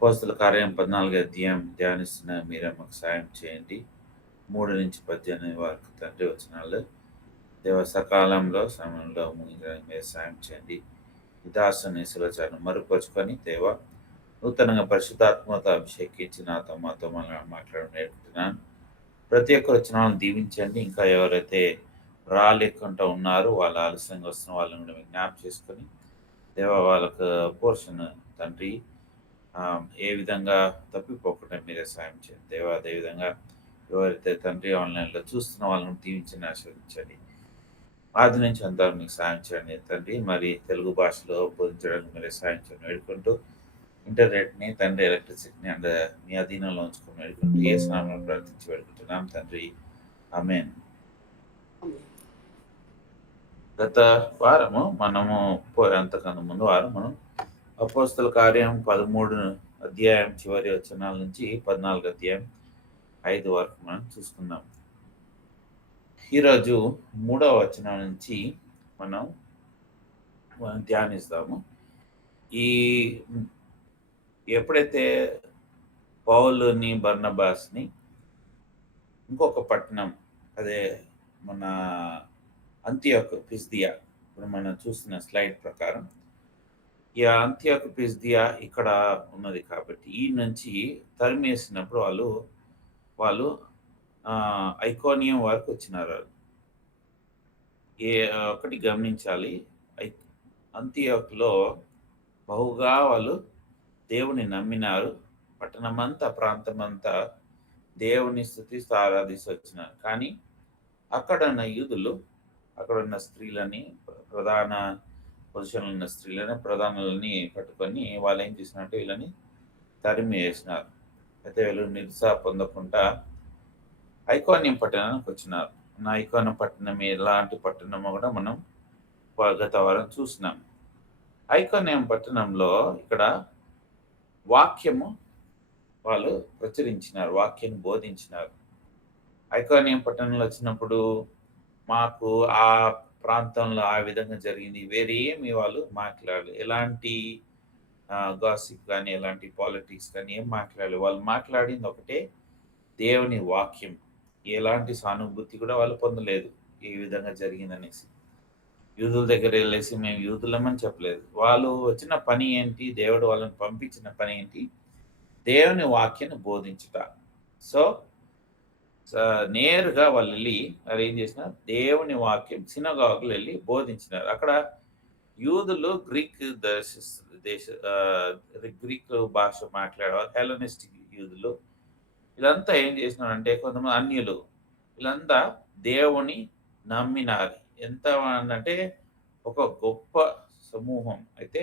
అపోస్తల కార్యం 14 అధ్యాయం ధ్యానిస్తున్న మీరే మాకు సాయం చేయండి. 3-18 వరకు తండ్రి వచనాలు దేవ సకాలంలో సమయంలో ముగించడానికి మీరు సాయం చేయండి. ఈ దాసుని సులచను మరుపరుచుకొని దేవ నూతనంగా పరిశుద్ధాత్మతో అభిషేకించి నాతో మాతో మాట్లాడడం నేర్పుతున్నాను. ప్రతి ఒక్క వచనాలను దీవించండి. ఇంకా ఎవరైతే రాలేకుండా ఉన్నారో వాళ్ళ ఆలస్యంగా వస్తున్న వాళ్ళని కూడా జ్ఞాపం చేసుకొని దేవ వాళ్ళకు పోర్షన్ తండ్రి ఏ విధంగా తప్పిపోకుండా మీరే సాయం చేయండి దేవ. అదేవిధంగా ఎవరైతే తండ్రి ఆన్లైన్లో చూస్తున్న వాళ్ళని దీవించండి, ఆశీర్వదించండి. ఆది నుంచి అంతా మీకు సాయం చేయండి తండ్రి. మరి తెలుగు భాషలో బోధించడానికి మీరే సాయం చేయండి వేడుకుంటూ ఇంటర్నెట్ని తండ్రి ఎలక్ట్రిసిటీని అండ్ మీ అధీనంలో ఉంచుకొని వేడుకుంటూ ఏ స్నామంలో ప్రార్థించి వేడుకుంటున్నాం తండ్రి. ఆమేన్. గత వారము మనము అంతకన్నా ముందు వారం మనం అపోస్తల కార్యం 13 అధ్యాయం చివరి వచనాల నుంచి 14 అధ్యాయం 5 వరకు మనం చూసుకుందాం. ఈరోజు 3వ వచనం నుంచి మనం ధ్యానిస్తాము. ఈ ఎప్పుడైతే పౌలుని బర్నబాస్ని ఇంకొక పట్టణం, అదే మన అంతియోకు పిసిదియా, ఇప్పుడు మనం చూస్తున్న స్లైడ్ ప్రకారం ఈ అంతియోకు పిసిదియా ఇక్కడ ఉన్నది కాబట్టి ఈ నుంచి తరిమేసినప్పుడు వాళ్ళు ఐకోనియం వరకు వచ్చినారు. ఒకటి గమనించాలి, అంతియోకులో బహుగా వాళ్ళు దేవుని నమ్మినారు. పట్టణమంతా ప్రాంతమంతా దేవుని స్తుతిస్తూ ఆరాధిస్తూ వచ్చినారు. కానీ అక్కడ ఉన్న యూదులు, అక్కడ ఉన్న స్త్రీలని, ప్రధాన పొజిషన్లో ఉన్న స్త్రీలని, ప్రధానులని పట్టుకొని వాళ్ళు ఏం చేసినట్టు వీళ్ళని తరిమి వేసినారు. అయితే వీళ్ళు నిరుత్సాహ పొందకుండా ఐకోనియం పట్టణానికి వచ్చినారు. ఐకోనియం పట్టణం ఎలాంటి పట్టణమో కూడా మనం గత వారం చూసినాం. ఐకోనియం పట్టణంలో ఇక్కడ వాక్యము వాళ్ళు ప్రచురించినారు, వాక్యాన్ని బోధించినారు. ఐకోనియం పట్టణంలో వచ్చినప్పుడు మాకు ఆ ప్రాంతంలో ఆ విధంగా జరిగింది, వేరే ఏమి వాళ్ళు మాట్లాడలేదు. ఎలాంటి గాసిప్ కానీ ఎలాంటి పాలిటిక్స్ కానీ ఏం మాట్లాడలేదు. వాళ్ళు మాట్లాడింది ఒకటే, దేవుని వాక్యం. ఎలాంటి సానుభూతి కూడా వాళ్ళు పొందలేదు ఈ విధంగా జరిగిందనేసి. యూదుల దగ్గర వెళ్ళేసి మేము యూదులమని చెప్పలేదు. వాళ్ళు వచ్చిన పని ఏంటి, దేవుడు వాళ్ళని పంపించిన పని ఏంటి, దేవుని వాక్యాన్ని బోధించుట. సో నేరుగా వాళ్ళు వెళ్ళి వాళ్ళు ఏం చేసినారు, దేవుని వాక్యం సినగాగులు వెళ్ళి బోధించినారు. అక్కడ యూదులు గ్రీక్ గ్రీక్ భాష మాట్లాడేవారు, హెలనిస్టిక్ యూదులు. వీళ్ళంతా ఏం చేసినారంటే కొంతమంది అన్యులు, వీళ్ళంతా దేవుని నమ్మినారు. ఎంత అంటే ఒక గొప్ప సమూహం, అయితే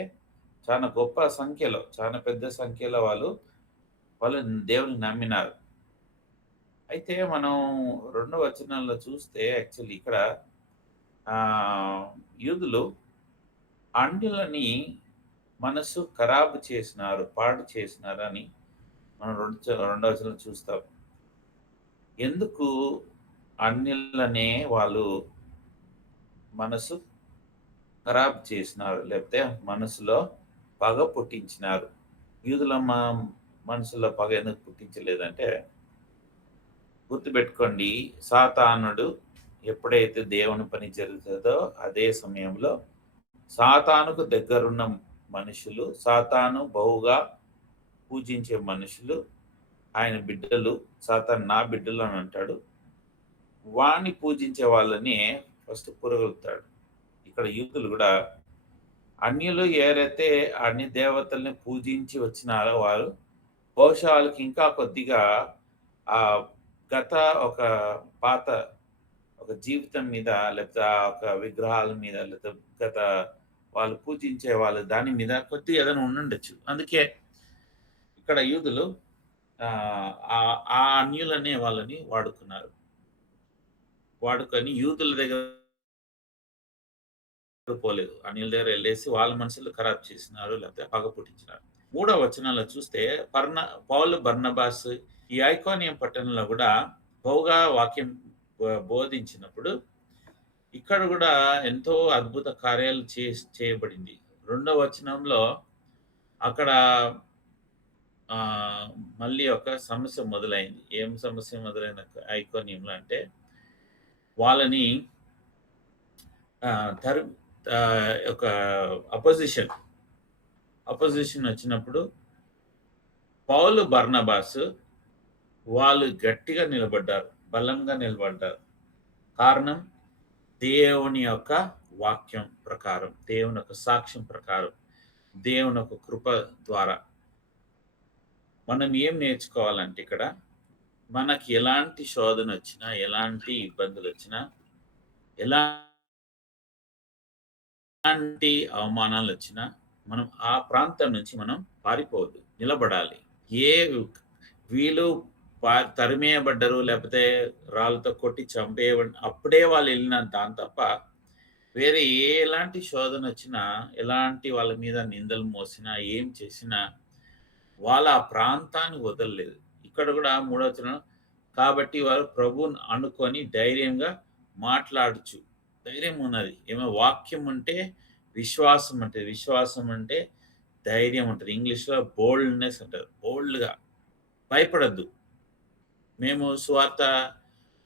చాలా గొప్ప సంఖ్యలో, చాలా పెద్ద సంఖ్యలో వాళ్ళు దేవుని నమ్మినారు. అయితే మనం 2వ వచనంలో చూస్తే యాక్చువల్లీ ఇక్కడ యూదులు అన్యులని మనసు ఖరాబు చేసినారు, పాడు చేసినారు అని మనం 2వ వచనంలో చూస్తాం. ఎందుకు అన్యులనే వాళ్ళు మనసు ఖరాబు చేసినారు, లేకపోతే మనసులో పగ పుట్టించినారు? యూదుల మనసులో పగ ఎందుకు పుట్టించలేదంటే, గుర్తుపెట్టుకోండి, సాతానుడు ఎప్పుడైతే దేవుని పని జరుగుతుందో అదే సమయంలో సాతానుకు దగ్గరున్న మనుషులు, సాతాను బహుగా పూజించే మనుషులు, ఆయన బిడ్డలు, సాతాను నా బిడ్డలు అని అంటాడు, వాణ్ణి పూజించే వాళ్ళని ఫస్ట్ పురగలుగుతాడు. ఇక్కడ యూదులు కూడా అన్యులు ఎవరైతే అన్ని దేవతల్ని పూజించి వచ్చినారో వారు బహుశా వాళ్ళకి ఇంకా కొద్దిగా గత ఒక పాత ఒక జీవితం మీద, లేకపోతే ఒక విగ్రహాల మీద, లేకపోతే గత వాళ్ళు పూజించే వాళ్ళు దాని మీద కొద్దిగా ఏదైనా ఉండుండొచ్చు. అందుకే ఇక్కడ యూదులు ఆ అన్యులనే వాళ్ళని వాడుకొని యూదుల దగ్గర పోలేదు, అన్యుల దగ్గర వెళ్ళేసి వాళ్ళ మనసులు ఖరాబ్ చేసినారు, లేకపోతే పగ పుట్టించినారు. 3వ వచనంలో చూస్తే పౌలు బర్నబాస్ ఈ ఐకోనియం పట్టణంలో కూడా బహుగా వాక్యం బోధించినప్పుడు ఇక్కడ కూడా ఎంతో అద్భుత కార్యాలు చేయబడింది. 2వ వచనంలో అక్కడ మళ్ళీ ఒక సమస్య మొదలైంది. ఏం సమస్య మొదలైన ఐకోనియంలో అంటే వాళ్ళని ఆహ్, తరు ఒక అపోజిషన్, అపోజిషన్ వచ్చినప్పుడు పౌలు, బర్నబాసు వాళ్ళు గట్టిగా నిలబడ్డారు. బలంగా నిలబడ్డారు. కారణం దేవుని యొక్క వాక్యం ప్రకారం, దేవుని యొక్క సాక్ష్యం ప్రకారం, దేవుని యొక్క కృప ద్వారా. మనం ఏం నేర్చుకోవాలంటే ఇక్కడ, మనకి ఎలాంటి శోధనొచ్చినా, ఎలాంటి ఇబ్బందులొచ్చినా, ఎలాంటి అవమానాలొచ్చినా, మనం ఆ ప్రాంతం నుంచి మనం పారిపోవద్దు. నిలబడాలి. ఏ వీళ్ళు తరిమేయబడ్డరు, లేపోతే రాళ్ళతో కొట్టి అప్పుడే వాళ్ళెళ్ళిన దాని తప్ప, వేరే ఎలాంటి శోధనొచ్చినా, ఎలాంటి వాళ్ళ మీద నిందలు మోసినా, ఏం చేసినా, వాళ్ళ ఆ ప్రాంతాన్ని వదలలేదు. ఇక్కడ గూడా మూడవచనం, కాబట్టి వారు ప్రభువుని అనుకోని ధైర్యంగా మాట్లాడుచు. ధైర్యం ఉన్నది. ఏమో వాక్యం ఉంటే విశ్వాసం ఉంటది. విశ్వాసం అంటే ధైర్యం ఉంటది. ఇంగ్లీష్‌లో బోల్డ్‌నెస్ అంటారు. బోల్డ్‌గా భయపడొద్దు. మేము సువార్త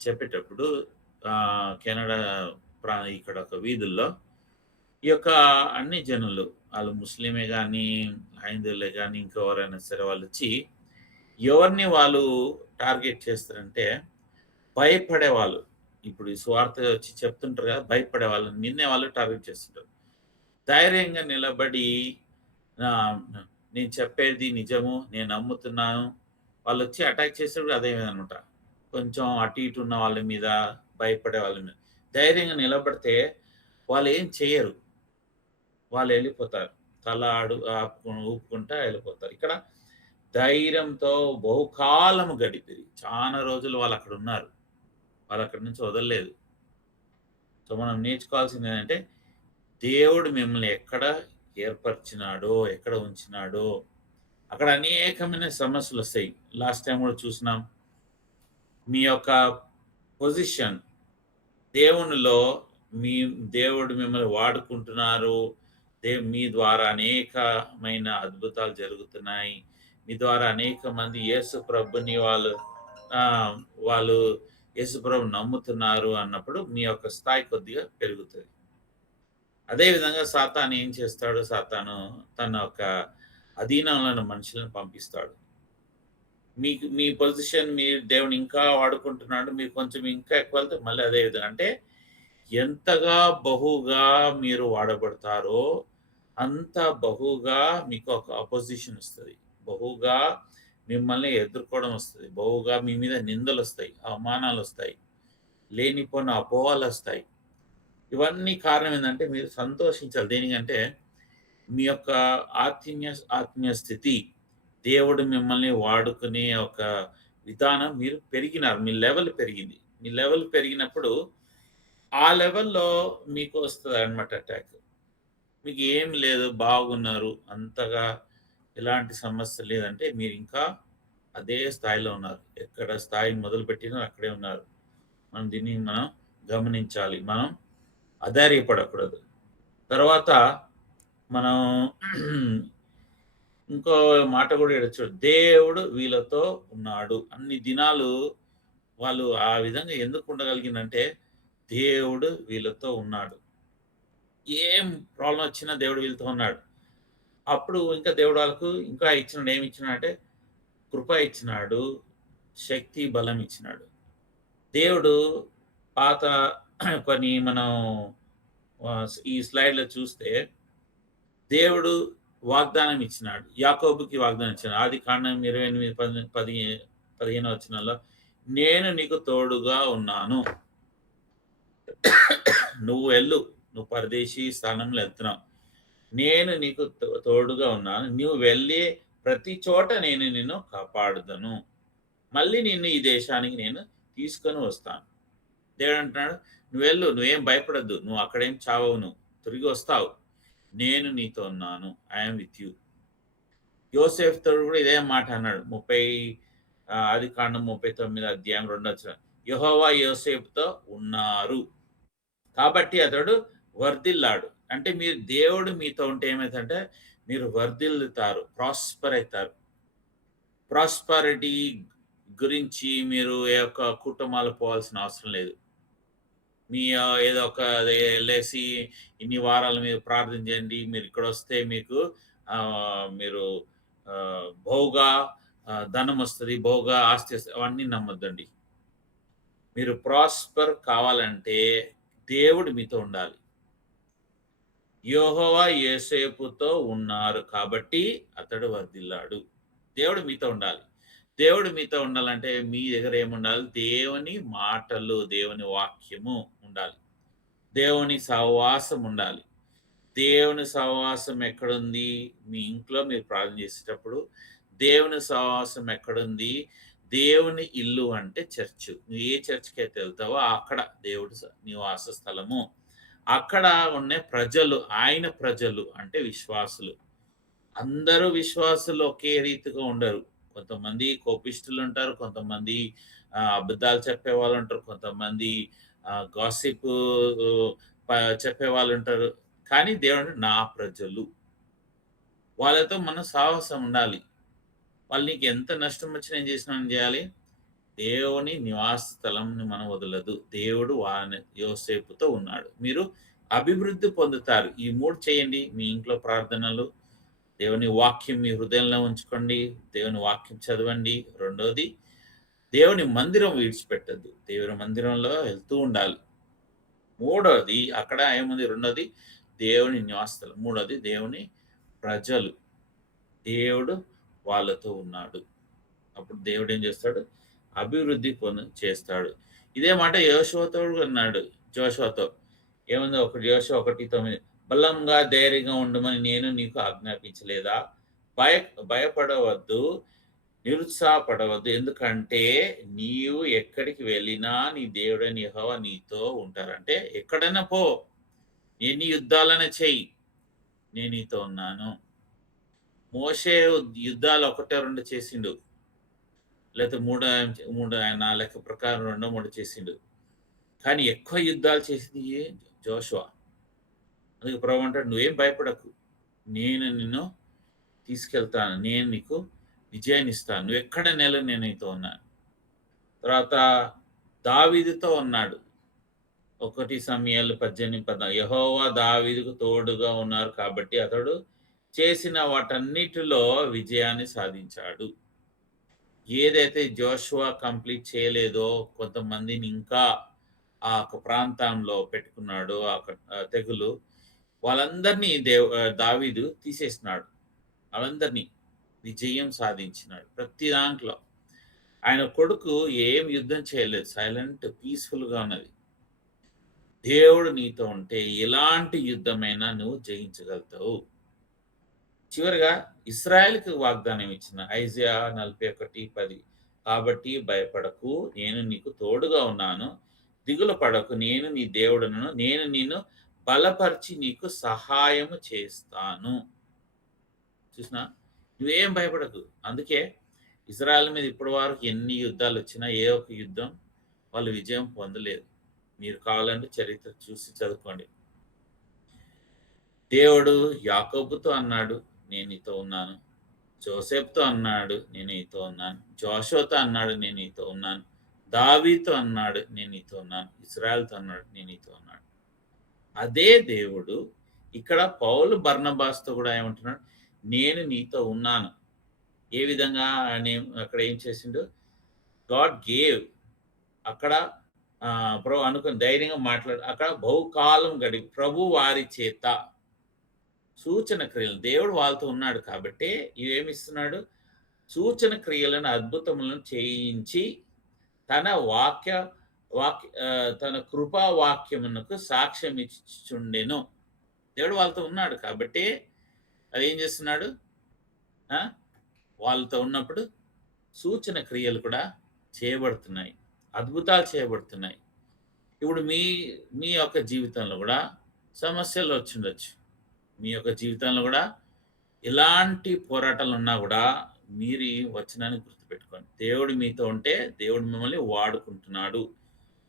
చెప్పేటప్పుడు కెనడా ఇక్కడ ఒక వీధుల్లో ఈ యొక్క అన్ని జనులు, ఆళ్ళు ముస్లిమే గానీ, హైందువులే గానీ, ఇంకెవరైనా సరే వాళ్ళొచ్చి ఎవరిని వాళ్ళు టార్గెట్ చేస్తారంటే భయపడేవాళ్ళు. ఇప్పుడు ఈ సువార్త వచ్చి చెప్తుంటారు కదా! భయపడేవాళ్ళు, నిన్నే టార్గెట్ చేస్తుంటారు. ధైర్యంగా నిలబడి ఆహ్, నేను చెప్పేది నిజము. నేను నమ్ముతున్నాను. వాళ్ళొచ్చి అటాక్ చేసేప్పుడు అదే అనమాట. కొంచెం అటు ఇటు ఉన్న వాళ్ళ మీద, భయపడే వాళ్ళ మీద. ధైర్యంగా నిలబడితే వాళ్ళేం చెయ్యరు. వాళ్ళెళ్ళిపోతారు. తల ఊపుకుంటా ఎళ్ళిపోతారు. ఇక్కడ ధైర్యంతో బహుకాలము గడిపిరి. చానా రోజులు వాళ్ళక్కడున్నారు. వాళ్ళక్కడి నుంచి వదలలేదు. సో, మనం నేర్చుకోవాల్సిందేంటంటే దేవుడు మిమ్మల్ని ఎక్కడ ఏర్పరిచినాడో, ఎక్కడ ఉంచినాడో, అక్కడ అనేకమైన సమస్యలొస్తాయి. లాస్ట్ టైమ్ గూడా చూసినాం. మీ యొక్క పొజిషన్ దేవునిలో, మీ దేవుడు మిమ్మల్ని వాడుకుంటున్నారు. మీ ద్వారా అనేకమైన అద్భుతాలు జరుగుతున్నాయి. మీ ద్వారా అనేక మంది యేసు ప్రభుని ఆహ్, వాళ్ళు యేసు ప్రభుని నమ్ముతున్నారు అన్నప్పుడు మీ యొక్క స్థాయి కొద్దిగా పెరుగుతది. అదే విధంగా సాతాను ఏం చేస్తాడు? సాతాను తన యొక్క అధీనంలో ఉన్న మనుషులను పంపిస్తాడు. మీకు మీ పొజిషన్ మీరు దేవుడు ఇంకా వాడుకుంటున్నాడు. మీరు కొంచెం ఇంకా ఎక్కువ వెళ్తే మళ్ళీ అదే విధంగా అంటే ఎంతగా బహుగా మీరు వాడబడతారో అంత బహుగా మీకు ఒక అపోజిషన్ వస్తది. బహుగా మిమ్మల్ని ఎదుర్కోవడం వస్తది. బహుగా మీ మీద నిందలొస్తాయి, అవమానాలొస్తాయి, లేనిపోని అపోహలొస్తాయి. ఇవన్నీ కారణం ఏందంటే మీరు సంతోషించాలి. దేనికంటే మీ యొక్క ఆత్మీయ స్థితి, దేవుడు మిమ్మల్ని వాడుకునే ఒక విధానం మీరు పెరిగినారు. మీ లెవెల్ పెరిగింది. మీ లెవెల్ పెరిగినప్పుడు ఆ లెవెల్‌లో మీకు వస్తదనమాట అటాక్. మీకు ఏమి లేదు, బాగున్నారు. అంతగా ఎలాంటి సమస్య లేదంటే మీరింకా అదే స్థాయిలో ఉన్నారు. ఎక్కడ స్థాయి మొదలుపెట్టినారో అక్కడే ఉన్నారు. దీన్ని మనం గమనించాలి. మనం అధైర్యపడకూడదు. తర్వాత మనం ఇంకో మాట గూడా ఈడ చూడు. దేవుడు వీళ్ళతో ఉన్నాడు. అన్ని దినాలు వాళ్ళు ఆ విధంగా ఎందుకు ఉండగలిగిందంటే, దేవుడు వీళ్ళతో ఉన్నాడు. ఏం ప్రాబ్లమ్ వచ్చినా దేవుడు వీళ్ళతో ఉన్నాడు. అప్పుడు ఇంకా దేవుడు వాళ్ళకు ఇంకా ఇచ్చినాడు. ఏమిచ్చినాడంటే, కృప ఇచ్చినాడు. శక్తి, బలం ఇచ్చినాడు. దేవుడు పాత కొన్ని మనం ఈ స్లైడ్‌లో చూస్తే దేవుడు వాగ్దానం ఇచ్చినాడు. యాకోబుకి వాగ్దానం ఇచ్చినాడు. ఆదికాండం 28, 15 వచనంలో నేను నీకు తోడుగా ఉన్నాను. నువ్వు వెళ్ళు. నువ్వు పరదేశీ స్థానంలో ఎళ్తున్నావు. నేను నీకు తోడుగా ఉన్నాను. నువ్వు వెళ్ళే ప్రతి చోట నేను నిన్ను కాపాడుదును. మళ్ళీ నిన్ను ఈ దేశానికి నేను తీసుకొని వస్తాను. దేవుడంటున్నాడు, "నువ్వెళ్ళు. నువ్వేం భయపడొద్దు. నువ్వు అక్కడేం చావవు నువ్వు. తిరిగి వస్తావు. నేను నీతో ఉన్నాను. I am with you." యోసేఫ్‌తో కూడా ఇదే మాట అన్నాడు. ఆదికాండం 39 అధ్యాయం 2 వచనం. యెహోవా యోసేపుతో ఉన్నారు. కాబట్టి అతడు వర్ధిల్లాడు. అంటే దేవుడు మీతో ఉంటే ఏమైద్దంటే మీరు వర్ధిల్లుతారు. ప్రాస్పర్ అయితారు. ప్రాస్పరిటీ గురించి మీరు ఏ యొక్క కుటుంబాలు పోవాల్సిన అవసరం లేదు. మీ ఏదో ఒక ఎళ్ళేసి ఇన్ని వారాలు మీరు ప్రార్థన చేయండి. మీరిక్కడొస్తే మీకు మీరు బహుగా ధనమొస్తది, బహుగా ఆస్తి వస్తది అవన్నీ నమ్మొద్దండి. మీరు ప్రాస్పర్ కావాలంటే దేవుడు మీతో ఉండాలి. యెహోవా యోసేపుతో ఉన్నారు కాబట్టి అతడు వర్ధిల్లాడు. దేవుడు మీతో ఉండాలి. దేవుడు మీతో ఉండాలంటే మీ దగ్గర ఏముండాలి? దేవుని మాటలు, దేవుని వాక్యము ఉండాలి. దేవుని సహవాసం ఉండాలి. దేవుని సహవాసం ఎక్కడుంది? మీ ఇంట్లో మీరు ప్రార్థన చేసేటప్పుడు దేవుని సహవాసం ఎక్కడుంది? దేవుని ఇల్లు అంటే చర్చ్. నువ్వు ఏ చర్చ్‌కైతే వెళ్తావో అక్కడ దేవుడు నివాస స్థలము. అక్కడ ఉన్న ప్రజలు, ఆయన ప్రజలు అంటే విశ్వాసులు. అందరూ విశ్వాసులు ఒకే రీతిగా ఉండరు. కొంతమంది కోపిష్ఠులుంటారు. కొంతమంది అబద్ధాలు చెప్పేవాళ్ళుంటారు. కొంతమంది గాసిప్ ప చెప్పేవాళ్ళుంటారు. కానీ దేవుడు నా ప్రజలు. వాళ్ళతో మనం సాహసం ఉండాలి. వాళ్ళు నీకు ఎంత నష్టం వచ్చినా ఏం చేసినా ఏం చేయాలి? దేవుని నివాస స్థలంని మనం వదలదు. దేవుడు యోసేపుతో ఉన్నాడు. మీరు అభివృద్ధి పొందుతారు. ఈ 3 చేయండి. మీ ఇంట్లో ప్రార్థనలు, దేవుని వాక్యం మీ హృదయంలో ఉంచుకోండి. దేవుని వాక్యం చదవండి. రెండోది దేవుని మందిరం విడిచిపెట్టొద్దు. దేవుని మందిరంలో వెళ్తూ ఉండాలి. మూడోది అక్కడ ఏముంది? రెండోది దేవుని నివాస స్థలం. మూడోది దేవుని ప్రజలు. దేవుడు వాళ్ళతో ఉన్నాడు. అప్పుడు దేవుడు ఏం చేస్తాడు? అభివృద్ధి చేస్తాడు. ఇదే మాట యోషువతో అన్నాడు. జోషువతో ఏముంది? యోషువ 1:9 బలంగా ధైర్యంగా ఉండమని నేను నీకు ఆజ్ఞాపించలేదా? భయపడవద్దు, నిరుత్సాహపడవద్దు. ఎందుకంటే నీవు ఎక్కడికి వెళ్ళినా నీ దేవుడైన యెహోవా నీతో ఉంటారు. అంటే ఎక్కడైనా పో, ఎన్ని యుద్ధాలైనా చెయ్యి, నేను నీతో ఉన్నాను. మోషే యుద్ధాలు 1, 2 చేసిండు. లేకపోతే 3 నా లెక్క ప్రకారం 2, 3 చేసిండు. కానీ ఎక్కువ యుద్ధాలు చేసింది జోషువ. అందుకే ప్రభువు అంటాడు, నువ్వేం భయపడకు. నేను నిన్ను తీసుకెళ్తాను. నేను నీకు విజయాన్ని ఇస్తాను. నువ్వు ఎక్కడ నేను నీతో ఉన్నాను. తర్వాత దావీదుతో ఉన్నాడు. 1 సమూయేలు 18:14 యెహోవా దావీదుకు తోడుగా ఉన్నారు కాబట్టి అతడు చేసిన వాటన్నిటిలో విజయాన్ని సాధించాడు. ఏదైతే జోషువ కంప్లీట్ చేయలేదో కొంతమందిని ఇంకా ఆ ప్రాంతంలో పెట్టుకున్నాడో తెగులు వాళ్ళందరినీ దావీదు తీసేసినాడు. వాళ్ళందరినీ విజయం సాధించినాడు. ప్రతి దాంట్లో ఆయన కొడుకు ఏం యుద్ధం చేయలేదు. సైలెంట్ పీస్‌ఫుల్‌గా ఉన్నది. దేవుడు నీతో ఉంటే ఎలాంటి యుద్ధమైనా నువ్వు జయించగలుగుతావు. చివరిగా ఇశ్రాయేలుకి వాగ్దానం ఇచ్చిన ఐజయా 41:10 కాబట్టి భయపడకు, నేను నీకు తోడుగా ఉన్నాను. దిగులు పడకు, నేను నీ దేవుడను. నేను నిన్ను బలపరిచి నీకు సహాయము చేస్తాను. చూసినా? నువ్వేం భయపడకు. అందుకే ఇజ్రాయెల్ మీద ఇప్పటి వరకు ఎన్ని యుద్ధాలు వచ్చినా ఏ ఒక్క యుద్ధం వాళ్ళు విజయం పొందలేదు. మీరు కావాలంటే చరిత్ర చూసి చదువుకోండి. దేవుడు యాకోబుతో అన్నాడు, నేను నీతో ఉన్నాను. జోసెఫ్‌తో అన్నాడు, నేను నీతో ఉన్నాను. జోషువతో అన్నాడు, నేను నీతో ఉన్నాను. దావీదుతో అన్నాడు, నేను నీతో ఉన్నాను. ఇశ్రాయేలుతో అన్నాడు, నేను నీతో ఉన్నాను. అదే దేవుడు ఇక్కడ పౌలు బర్నబాస్‌తో కూడా ఏమంటున్నాడు? నేను నీతో ఉన్నాను. ఏ విధంగా అక్కడ ఏం చేసిండు? God gave. అక్కడ ప్రభు అనుకుని ధైర్యంగా అక్కడ బహుకాలం ప్రభు వారి చేత సూచన క్రియలు దేవుడు వాళ్ళతో ఉన్నాడు కాబట్టి ఇవేమిస్తున్నాడు? సూచన క్రియలను, అద్భుతములను చేయించి తన తన కృపా వాక్యమునకు సాక్ష్యం ఇచ్చుచుండెను. దేవుడు వాళ్ళతో ఉన్నాడు కాబట్టి అదేం చేస్తున్నాడు? వాళ్ళతో ఉన్నప్పుడు సూచన క్రియలు కూడా చేయబడుతున్నాయి. అద్భుతాలు చేయబడుతున్నాయి. ఇప్పుడు మీ యొక్క జీవితంలో కూడా సమస్యలు వచ్చిండొచ్చు. మీ యొక్క జీవితంలో కూడా ఎలాంటి పోరాటాలు ఉన్నా కూడా మీరు ఈ వచనాన్ని గుర్తుపెట్టుకోండి. దేవుడు మీతో ఉంటే దేవుడు మిమ్మల్ని వాడుకుంటున్నాడు.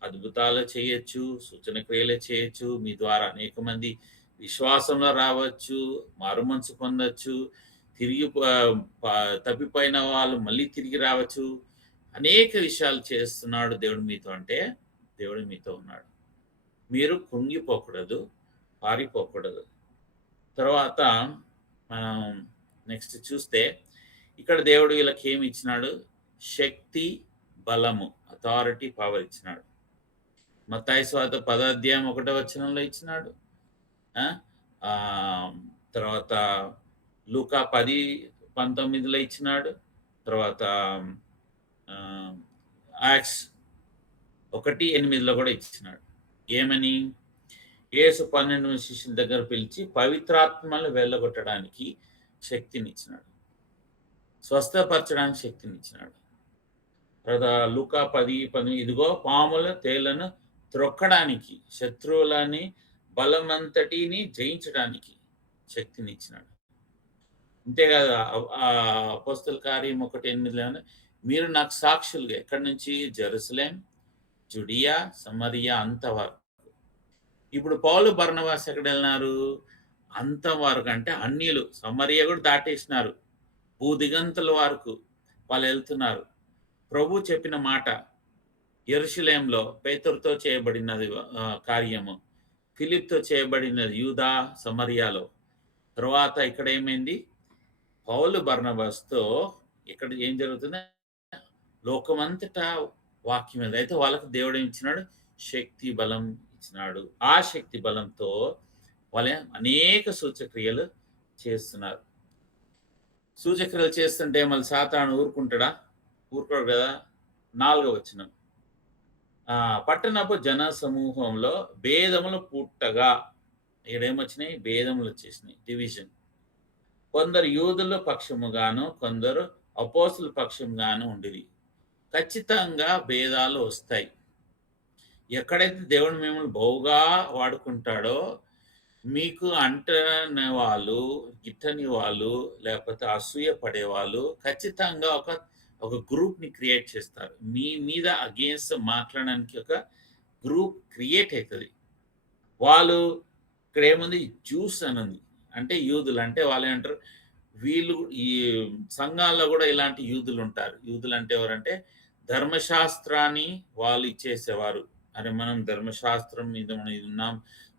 అద్భుతాలు చేయొచ్చు, సూచన క్రియలు చేయొచ్చు. మీ ద్వారా అనేక మంది విశ్వాసంలో రావచ్చు, మారుమనసు పొందొచ్చు, తిరిగి తప్పిపోయిన వాళ్ళు మళ్ళీ తిరిగి రావచ్చు. అనేక విషయాలు చేస్తున్నాడు దేవుడు మీతో అంటే, దేవుడు మీతో ఉన్నాడు. మీరు కుంగిపోకూడదు, పారిపోకూడదు. తర్వాత మనం నెక్స్ట్ చూస్తే, ఇక్కడ దేవుడు వీళ్ళకేమి ఇచ్చినాడు? శక్తి, బలము, అథారిటీ, పవర్ ఇచ్చినాడు. మత్తయి సువార్త 10వ అధ్యాయం 1వ వచనంలో ఇచ్చినాడు. తర్వాత లూకా 10:19లో ఇచ్చినాడు. తర్వాత యాక్ట్స్ 1:8లో కూడా ఇచ్చినాడు. ఏమని? యేసు 12 శిష్యుల దగ్గర పిలిచి పవిత్రాత్మను వెళ్ళగొట్టడానికి శక్తినిచ్చినాడు, స్వస్థపరచడానికి శక్తినిచ్చినాడు. తర్వాత లూకా 10:18 ఇదిగో పాముల తేళ్లను త్రొక్కడానికి, శత్రువులని బలమంతటిని జయించడానికి శక్తినిచ్చినాడు. అంతేకాదు అపోస్తల కార్యం 1:8 మీరు నాకు సాక్షులుగా, ఎక్కడి నుంచి? జెరూసలేం, జుడియా, సమరియా అంతవరకు. ఇప్పుడు పౌలు బర్నబాస్ ఎక్కడ వెళ్ళినారు? అంతవరకు అంటే అన్యులు, సమరియా కూడా దాటేసినారు, భూదిగంతుల వరకు వాళ్ళు వెళ్తున్నారు. ప్రభు చెప్పిన మాట యెరూషలేంలో పేతురుతో చేయబడినది కార్యము, ఫిలిప్తో చేయబడినది యూదా సమరియాలో. తర్వాత ఇక్కడ ఏమైంది? పౌలు బర్నబాస్తో ఇక్కడ ఏం జరుగుతుంది? లోకమంతటా వాక్యం మీద. అయితే వాళ్ళకి దేవుడు ఏమి ఇచ్చినాడు? శక్తి బలం ఇచ్చినాడు. ఆ శక్తి బలంతో వాళ్ళే అనేక సూచక్రియలు చేస్తున్నారు. సూచక్రియలు చేస్తుంటే మళ్ళీ సాతాను ఊరుకుంటాడా? ఊరుకోడు కదా. 4వ వచనం, పట్టణపు జన సమూహంలో భేదములు పుట్టగా. ఇక్కడేమొచ్చినాయి? భేదములు వచ్చేసినాయి, డివిజన్. కొందరు యూదుల పక్షముగాను, కొందరు అపోస్తుల పక్షంగాను ఉండిరి. ఖచ్చితంగా భేదాలు వస్తాయి. ఎక్కడైతే దేవుడు మిమ్మల్ని బహుగా వాడుకుంటాడో, మీకు అంటని వాళ్ళు, గిట్టని వాళ్ళు, లేకపోతే అసూయ పడేవాళ్ళు ఖచ్చితంగా ఒక గ్రూప్ని క్రియేట్ చేస్తారు. మీ మీద అగేన్స్ట్ మాట్లాడడానికి ఒక గ్రూప్ క్రియేట్ అవుతుంది. వాళ్ళు ఇక్కడ ఏముంది? జ్యూస్ అని ఉంది, అంటే యూదులు. అంటే వాళ్ళు ఏమంటారు? వీళ్ళు ఈ సంఘాల్లో కూడా ఇలాంటి యూదులు ఉంటారు. యూదులు అంటే ఎవరంటే ధర్మశాస్త్రాన్ని వాళ్ళు ఇచ్చేసేవారు. అరే మనం ధర్మశాస్త్రం మీద మనం ఇది ఉన్నాం,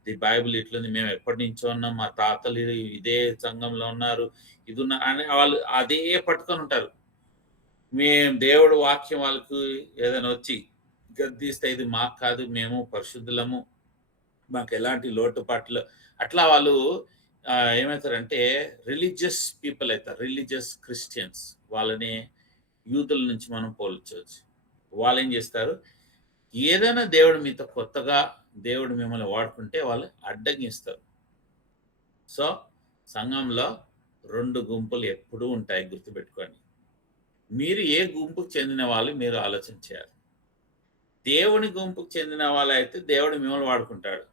ది బైబిల్ ఇట్లుంది, మేము ఎప్పటి నుంచో ఉన్నాం, మా తాతలు ఇదే సంఘంలో ఉన్నారు, ఇది ఉన్న అని వాళ్ళు అదే పట్టుకొని ఉంటారు. మేము దేవుడు వాక్యం వాళ్ళకు ఏదైనా వచ్చి గద్దిస్తే ఇది మాకు కాదు, మేము పరిశుద్ధులము, మాకు ఎలాంటి లోటుపాట్లు, అట్లా వాళ్ళు ఏమవుతారంటే రిలీజియస్ పీపుల్ అవుతారు, రిలీజియస్ క్రిస్టియన్స్. వాళ్ళని యూదుల నుంచి మనం పోల్చవచ్చు. వాళ్ళు ఏం చేస్తారు? ఏదైనా దేవుడు మీతో కొత్తగా దేవుడు మిమ్మల్ని వాడుకుంటే వాళ్ళు అడ్డగిస్తారు. సో సంఘంలో 2 గుంపులు ఎప్పుడూ ఉంటాయి, గుర్తుపెట్టుకోండి. మీరు ఏ గుంపుకు చెందిన వాళ్ళు మీరు ఆలోచన చేయాలి. దేవుని గుంపుకు చెందిన వాళ్ళైతే దేవుడు మిమ్మల్ని వాడుకుంటాడు.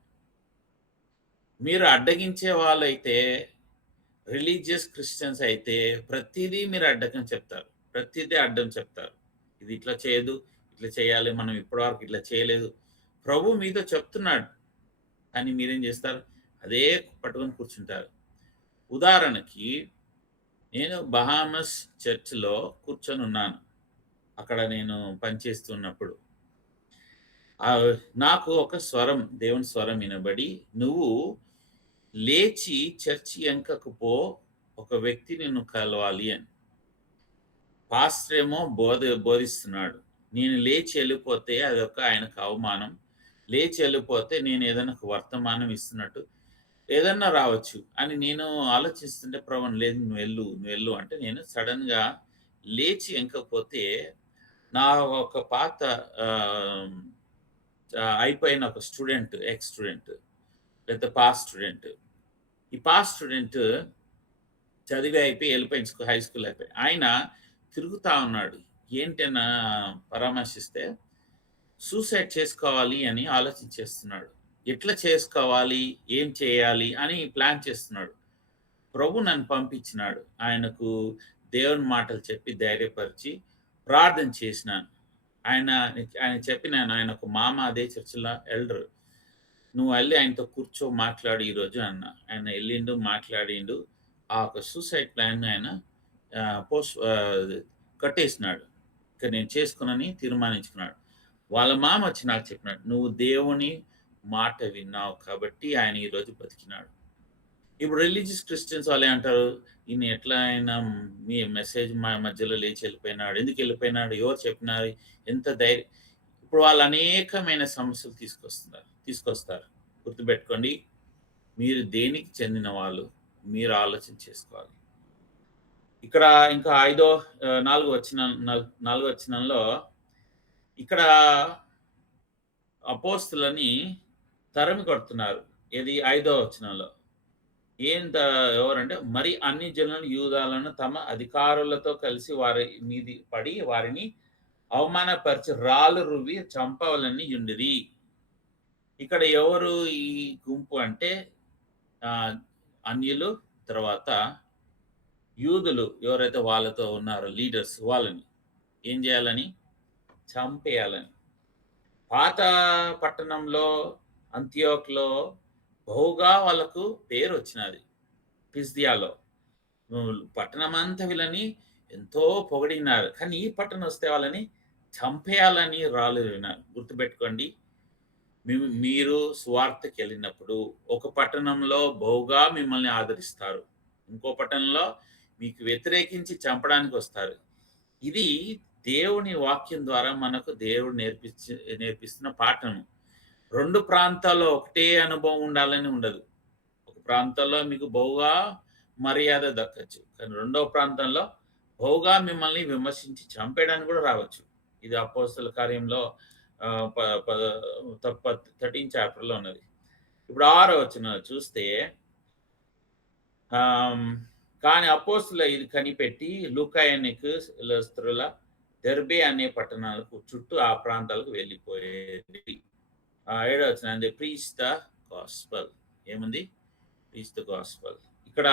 మీరు అడ్డగించే వాళ్ళైతే, రిలీజియస్ క్రిస్టియన్స్ అయితే ప్రతిదీ మీరు అడ్డకం చెప్తారు, ప్రతిదీ అడ్డం చెప్తారు. ఇది ఇట్లా చేయదు, ఇట్లా చేయాలి, మనం ఇప్పటివరకు ఇట్లా చేయలేదు. ప్రభు మీతో చెప్తున్నాడు, కానీ మీరేం చేస్తారు? అదే పట్టుకొని కూర్చుంటారు. ఉదాహరణకి నేను బహామస్ చర్చ్లో కూర్చొని ఉన్నాను. అక్కడ నేను పనిచేస్తున్నప్పుడు నాకు ఒక స్వరం, దేవుని స్వరం వినబడి, నువ్వు లేచి చర్చి వెనకకు పో, ఒక వ్యక్తి నిన్ను కలవాలి అని. పాస్టర్ ఏమో బోధిస్తున్నాడు. నేను లేచి వెళ్ళిపోతే అదొక ఆయనకు అవమానం. లేచి వెళ్ళిపోతే నేను ఏదైనా వర్తమానం ఇస్తున్నట్టు ఏదన్నా రావచ్చు అని నేను ఆలోచిస్తుంటే, ప్రభు లేదు నువ్వు వెళ్ళు అంటే, నేను సడన్గా లేచి వెనకపోతే నా ఒక పాత అయిపోయిన ఒక స్టూడెంట్, ఎక్స్ స్టూడెంట్ లేదా పాస్ స్టూడెంట్, ఈ పాస్ స్టూడెంట్ చదివి అయిపోయి వెళ్ళిపోయింది, హై స్కూల్ అయిపోయి. ఆయన తిరుగుతా ఉన్నాడు. ఏంటన్నా పరామర్శిస్తే సూసైడ్ చేసుకోవాలి అని ఆలోచించేస్తున్నాడు. ఎట్లా చేసుకోవాలి, ఏం చేయాలి అని ప్లాన్ చేస్తున్నాడు. ప్రభు నన్ను పంపించినాడు. ఆయనకు దేవుని మాటలు చెప్పి ధైర్యపరిచి ప్రార్థన చేసినాను. ఆయన చెప్పినాను, ఆయన ఒక మామ అదే చర్చిలో ఎల్డర్, నువ్వు వెళ్ళి ఆయనతో కూర్చో మాట్లాడు ఈరోజు అన్న. ఆయన వెళ్ళిండు, మాట్లాడిండు. ఆ ఒక సూసైడ్ ప్లాన్ ఆయన పోస్ట్ కట్టేసినాడు. ఇక నేను చేసుకునని తీర్మానించుకున్నాడు. వాళ్ళ మామ వచ్చి నాకు చెప్పినాడు, "నువ్వు దేవుని మాట విన్నావు కాబట్టి ఆయన ఈరోజు బతికినాడు." ఇప్పుడు రిలీజియస్ క్రిస్టియన్స్ వాళ్ళేమంటారు, "ఈయన ఎట్లా ఆయన మీ మెసేజ్ మధ్యలో లేచి వెళ్ళిపోయినాడు. ఎందుకు వెళ్ళిపోయినాడు? ఎవరు చెప్పినారు? ఎంత ధైర్యం." ఇప్పుడు వాళ్ళు అనేకమైన సమస్యలు తీసుకొస్తారు. గుర్తుపెట్టుకోండి. మీరు దేనికి చెందిన వాళ్ళు మీరు ఆలోచన చేసుకోవాలి. ఇక్కడ ఇంకా నాలుగో వచనంలో ఇక్కడ అపోస్తులని తరిమి కొడుతున్నారు. ఏది 5వ వచనంలో. ఎవరంటే, మరి అన్ని జనులను యూదాలను తమ అధికారులతో కలిసి వారి మీది పడి వారిని అవమానపరిచి రాళ్ళు రువ్వి చంపవలని యుండిరి. ఇక్కడ ఎవరు ఈ గుంపు అంటే అన్యులు, తర్వాత యూదులు ఎవరైతే వాళ్ళతో ఉన్నారో లీడర్స్, వాళ్ళని ఏం చేయాలని? చంపేయాలని. పాత పట్టణంలో అంతియోక్‌లో బహుగా వాళ్ళకు పేరు వచ్చినది. పిస్దియాలో పట్టణమంతా వీళ్ళని ఎంతో పొగిడినారు. కానీ ఈ పట్టణం వస్తే వాళ్ళని చంపేయాలని రాళ్ళు విన్నారు. గుర్తుపెట్టుకోండి. మీరు సువార్తకి వెళ్ళినప్పుడు ఒక పట్టణంలో బహుగా మిమ్మల్ని ఆదరిస్తారు. ఇంకో పట్టణంలో మీకు వ్యతిరేకించి చంపడానికి వస్తారు. ఇది దేవుని వాక్యం ద్వారా మనకు దేవుడు నేర్పిస్తున్న పాఠం. 2 ప్రాంతాల్లో ఒకటే అనుభవం ఉండాలని ఉండదు. ఒక ప్రాంతంలో మీకు బహుగా మర్యాద దక్కచ్చు. కానీ రెండవ ప్రాంతంలో బహుగా మిమ్మల్ని విమర్శించి చంపేయడానికి కూడా రావచ్చు. ఇది అపోస్తల కార్యంలో 13 చాప్టర్‌లో ఉన్నది. ఇప్పుడు 6వ వచనం చూస్తే కానీ అపోస్తలు ఇది కనిపెట్టి లూకాయనికు, లస్త్రుల, దెర్బే అనే పట్టణాలకు చుట్టూ ఆ ప్రాంతాలకు వెళ్ళిపోయేది. 7వ వచనం దే ప్రీచ్ ద గాస్పెల్. ఏముంది? Preach the gospel. ఇక్కడ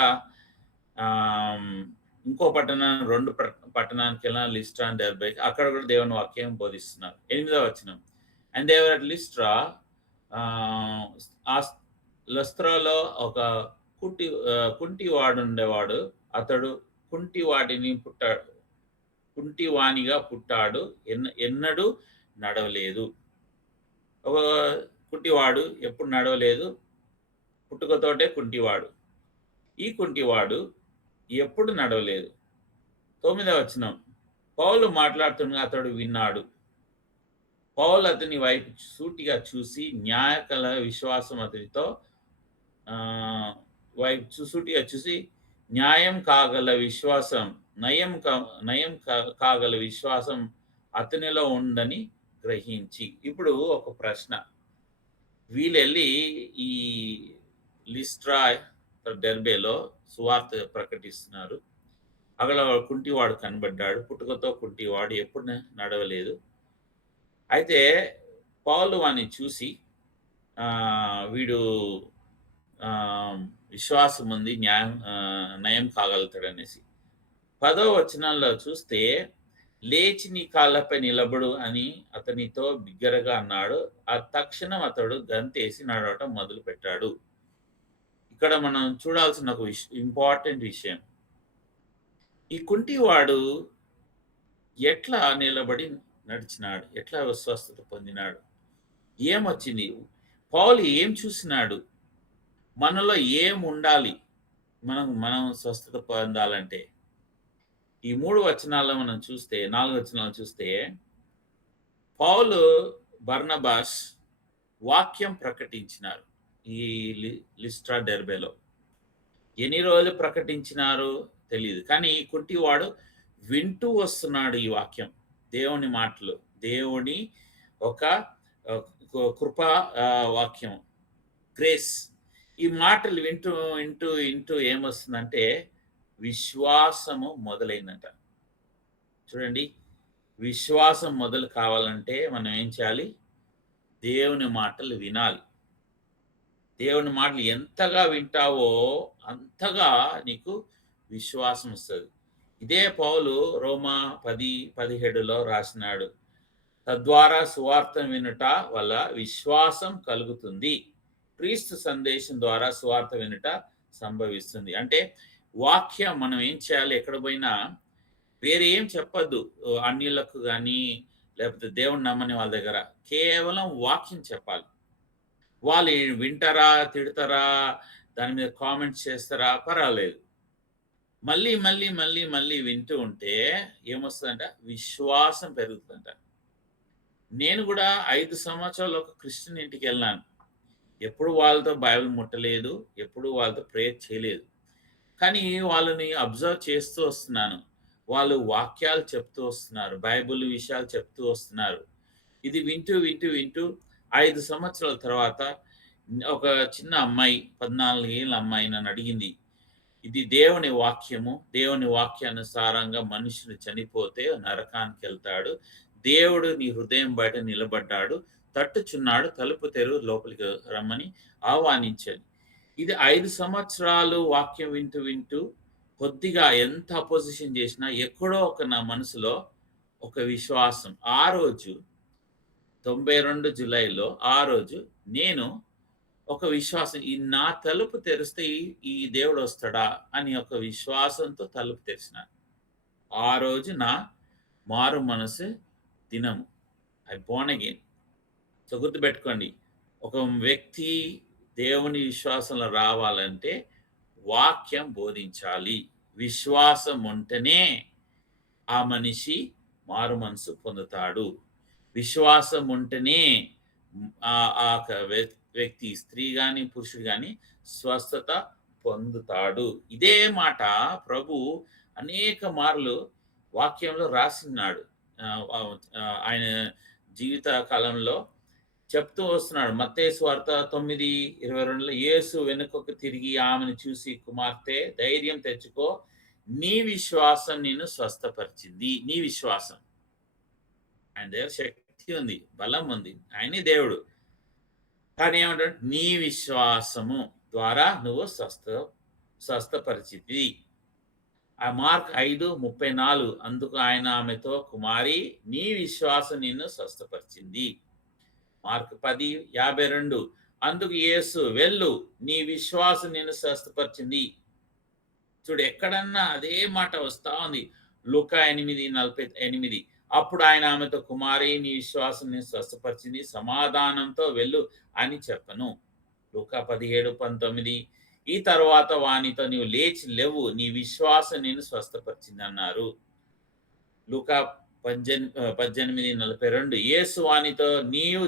ఇంకో పట్టణం 2 పట్టణానికి వెళ్ళిన లిస్ట్రా అండ్ దెర్బే, అక్కడ కూడా దేవుని వాక్యం బోధిస్తున్నారు. 8వ వచనం అండ్ దేవర్ అట్ లిస్ట్రా, లస్త్రాలో ఒక కుంటివాడు ఉండేవాడు. అతడు కుంటివానిగా పుట్టాడు, ఎన్నడూ నడవలేదు. ఒక కుంటివాడు ఎప్పుడు నడవలేదు, పుట్టుకతోటే కుంటివాడు. ఈ కుంటివాడు ఎప్పుడు నడవలేదు. 9వ వచనం పౌలు మాట్లాడుతున్న అతడు విన్నాడు. పౌలు అతని వైపు సూటిగా చూసి న్యాయకల విశ్వాసం అతనితో సూటిగా చూసి నయం కాగల విశ్వాసం అతనిలో ఉందని గ్రహించి. ఇప్పుడు ఒక ప్రశ్న. వీళ్ళెళ్ళి ఈ లిస్ట్రా, డెర్బేలో సువార్త ప్రకటిస్తున్నారు. అక్కడ కుంటివాడు కనబడ్డాడు. పుట్టుకతో కుంటివాడు, ఎప్పుడు నడవలేదు. అయితే పౌలు వాడిని చూసి వీడు విశ్వాసం ఉంది, నయం కాగలుగుతాడనేసి 10వ వచనంలో చూస్తే లేచి నీ కాళ్ళపై నిలబడు అని అతనితో బిగ్గరగా అన్నాడు. ఆ తక్షణం అతడు గంతేసి నడవటం మొదలు పెట్టాడు. ఇక్కడ మనం చూడాల్సిన ఒక ఇంపార్టెంట్ విషయం, ఈ కుంటివాడు ఎట్లా నిలబడి నడిచినాడు, ఎట్లా స్వస్థత పొందినాడు, ఏమొచ్చింది? పౌలు ఏం చూసినాడు? మనలో ఏం ఉండాలి మనం స్వస్థత పొందాలంటే? ఈ 3 వచనాల్లో మనం చూస్తే, 4 వచనాలు చూస్తే, పౌలు, బర్నబాస్ వాక్యం ప్రకటించినారు ఈ లిస్ట్రా, డెర్బేలో. ఎన్ని రోజులు ప్రకటించినారు తెలియదు. కానీ ఈ కుంటివాడు వింటూ వస్తున్నాడు ఈ వాక్యం, దేవుని మాటలు, దేవుని ఒక కృపా వాక్యం, గ్రేస్. ఈ మాటలు వింటూ వింటూ వింటూ ఏమొస్తుందంటే విశ్వాసము మొదలైందట. చూడండి, విశ్వాసం మొదలు కావాలంటే మనం ఏం చేయాలి? దేవుని మాటలు వినాలి. దేవుని మాటలు ఎంతగా వింటావో అంతగా నీకు విశ్వాసం వస్తుంది. ఇదే పౌలు రోమా 10:17లో రాసినాడు, తద్వారా సువార్త వినుట వల్ల విశ్వాసం కలుగుతుంది, క్రీస్తు సందేశం ద్వారా సువార్త వినుట సంభవిస్తుంది. అంటే వాక్యం మనం ఏం చేయాలి ఎక్కడ పోయినా వేరే ఏం చెప్పొద్దు. అన్యులకు గాని, లేకపోతే దేవుడిని నమ్మని వాళ్ళ దగ్గర. కేవలం వాక్యం చెప్పాలి. వాళ్ళు వింటారా? తిడతారా? దాని మీద కామెంట్స్ చేస్తారా? పర్వాలేదు. మళ్ళీ, మళ్ళీ, మళ్ళీ, మళ్ళీ వింటూ ఉంటే ఏమొస్తదంట? విశ్వాసం పెరుగుతుందంట. నేను గూడా 5 సంవత్సరాలు ఒక క్రిస్టియన్ ఇంటికెళ్ళాను. ఎప్పుడు వాళ్ళతో బైబిల్ ముట్టలేదు. ఎప్పుడు వాళ్ళతో ప్రేయర్ చేయలేదు. కానీ వాళ్ళని అబ్జర్వ్ చేస్తూ వస్తున్నాను. వాళ్ళు వాక్యాలు చెప్తూ వస్తున్నారు. బైబిల్ విషయాలు చెప్తూ వస్తున్నారు. ఇది వింటూ, వింటూ, వింటూ 5 సంవత్సరాల తర్వాత ఒక చిన్న అమ్మాయి 14 ఏళ్ల అమ్మాయి నన్నడిగింది. ఇది దేవుని వాక్యము. దేవుని వాక్యానుసారంగా మనుషుడు చనిపోతే నరకానికెళ్తాడు. దేవుడు నీ హృదయం బయట నిలబడ్డాడు. తట్టుచున్నాడు. తలుపు తెరువు లోపలికి రమ్మని ఆహ్వానించాను. ఇది 5 సంవత్సరాలు వాక్యం వింటూ, వింటూ కొద్దిగా ఎంత అపోజిషన్ చేసినా ఎక్కడో ఒక నా మనసులో ఒక విశ్వాసం. ఆ రోజు 92 జులైలో ఆ రోజు నేను ఒక విశ్వాసం ఈ నా తలుపు తెరిస్తే ఈ దేవుడొస్తాడా అని ఒక విశ్వాసంతో తలుపు తెరిచినాను. ఆ రోజు నా మారు మనసు దినము. I Born again. సో గుర్తుపెట్టుకోండి. ఒక వ్యక్తి దేవుని విశ్వాసంలో రావాలంటే వాక్యం బోధించాలి. విశ్వాసం ఉంటేనే ఆ మనిషి మారు మనసు పొందుతాడు. విశ్వాసం ఉంటేనే ఆ వ్యక్తి స్త్రీ గాని, పురుషుడు గాని స్వస్థత పొందుతాడు. ఇదే మాట ప్రభు అనేక మార్లు వాక్యంలో రాసిన్నాడు. ఆయన జీవిత కాలంలో చెప్తూ వస్తున్నాడు. మత్తయి సువార్త 9:22లో యేసు వెనుకకు తిరిగి ఆమెను చూసి, కుమార్తె ధైర్యం తెచ్చుకో, నీ విశ్వాసం నిన్ను స్వస్థపరిచింది. నీ విశ్వాసం. ఆయన దగ్గర శక్తి ఉంది, బలం ఉంది. ఆయనే దేవుడు. కానీ ఏమంటాడు? నీ విశ్వాసము ద్వారా నువ్వు స్వస్థపరిచితివి. ఆ మార్క్ 5:34 అందుకు ఆయన ఆమెతో, కుమారి నీ విశ్వాసం నిన్ను స్వస్థపరిచింది. మార్క్ 10:52 అందుకు యేసు, వెళ్ళు నీ విశ్వాసం నిన్ను స్వస్థపరిచింది. చూడు ఎక్కడన్నా అదే మాట వస్తా ఉంది. లూకా 8:48 అప్పుడు ఆయన ఆమెతో, కుమారి నీ విశ్వాసం నిన్ను స్వస్థపరిచింది, సమాధానంతో వెళ్ళు అని చెప్పను. లూకా 17:19 ఈ తరువాత వానితో నీవు లేచి లేవు, నీ విశ్వాసం నిన్ను స్వస్థపరిచింది అన్నారు. లూకా 18:42 యేసు వానితో, నీవు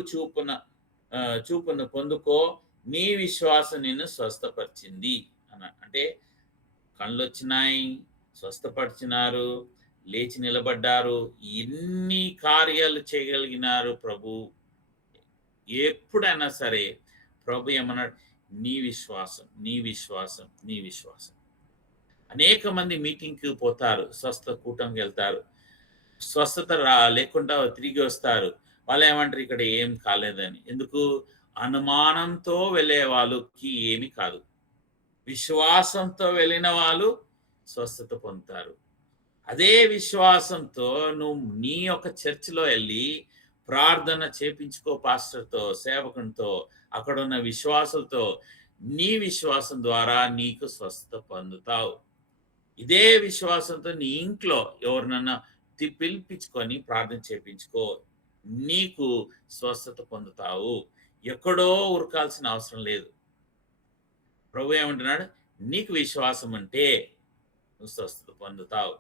చూపును పొందుకో, నీ విశ్వాసం నిన్ను స్వస్థపరిచింది అన్నాడు. అంటే కళ్ళొచ్చినాయి, స్వస్థపరిచినారు, లేచి నిలబడ్డారు. ఎన్ని కార్యాలు చేయగలిగినారు ప్రభు. ఎప్పుడైనా సరే ప్రభు ఏమన్నాడు? నీ విశ్వాసం, నీ విశ్వాసం, నీ విశ్వాసం. అనేక మంది మీటింగ్‌కి పోతారు, స్వస్థ కూటమికి వెళ్తారు. స్వస్థత లేకుండా తిరిగి వస్తారు. వాళ్ళేమంటారు? ఇక్కడ ఏం కాలేదని. ఎందుకు? అనుమానంతో వెళ్ళే వాళ్ళకి ఏమి కాదు. విశ్వాసంతో వెళ్ళిన వాళ్ళు స్వస్థత పొందుతారు. అదే విశ్వాసంతో నువ్వు నీ యొక్క చర్చిలో వెళ్ళి ప్రార్థన చేపించుకో పాస్టర్‌తో, సేవకునితో, అక్కడున్న విశ్వాసులతో. నీ విశ్వాసం ద్వారా నీకు స్వస్థత పొందుతావు. ఇదే విశ్వాసంతో నీ ఇంట్లో ఎవరినన్నా పిలిపించుకొని ప్రార్థన చేపించుకో. నీకు స్వస్థత పొందుతావు. ఎక్కడో ఉరకాల్సిన అవసరం లేదు. ప్రభు ఏమంటున్నాడు? నీకు విశ్వాసం ఉంటే నువ్వు స్వస్థత పొందుతావు.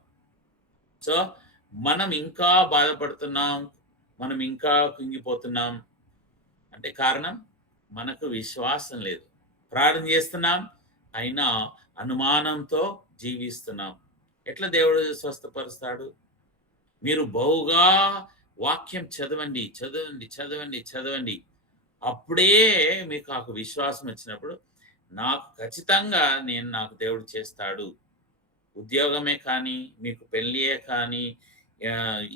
సో మనం ఇంకా బాధపడుతున్నాం, మనం ఇంకా కుంగిపోతున్నాం అంటే కారణం మనకు విశ్వాసం లేదు. ప్రార్థన చేస్తున్నాం, అయినా అనుమానంతో జీవిస్తున్నాం. ఎట్లా దేవుడు స్వస్థపరుస్తాడు? మీరు బహుగా వాక్యం చదవండి, చదవండి, చదవండి, చదవండి. అప్పుడే మీకు ఆ విశ్వాసం వచ్చినప్పుడు నాకు ఖచ్చితంగా నాకు దేవుడు చేస్తాడు. ఉద్యోగమే కానీ, మీకు పెళ్ళియే కానీ,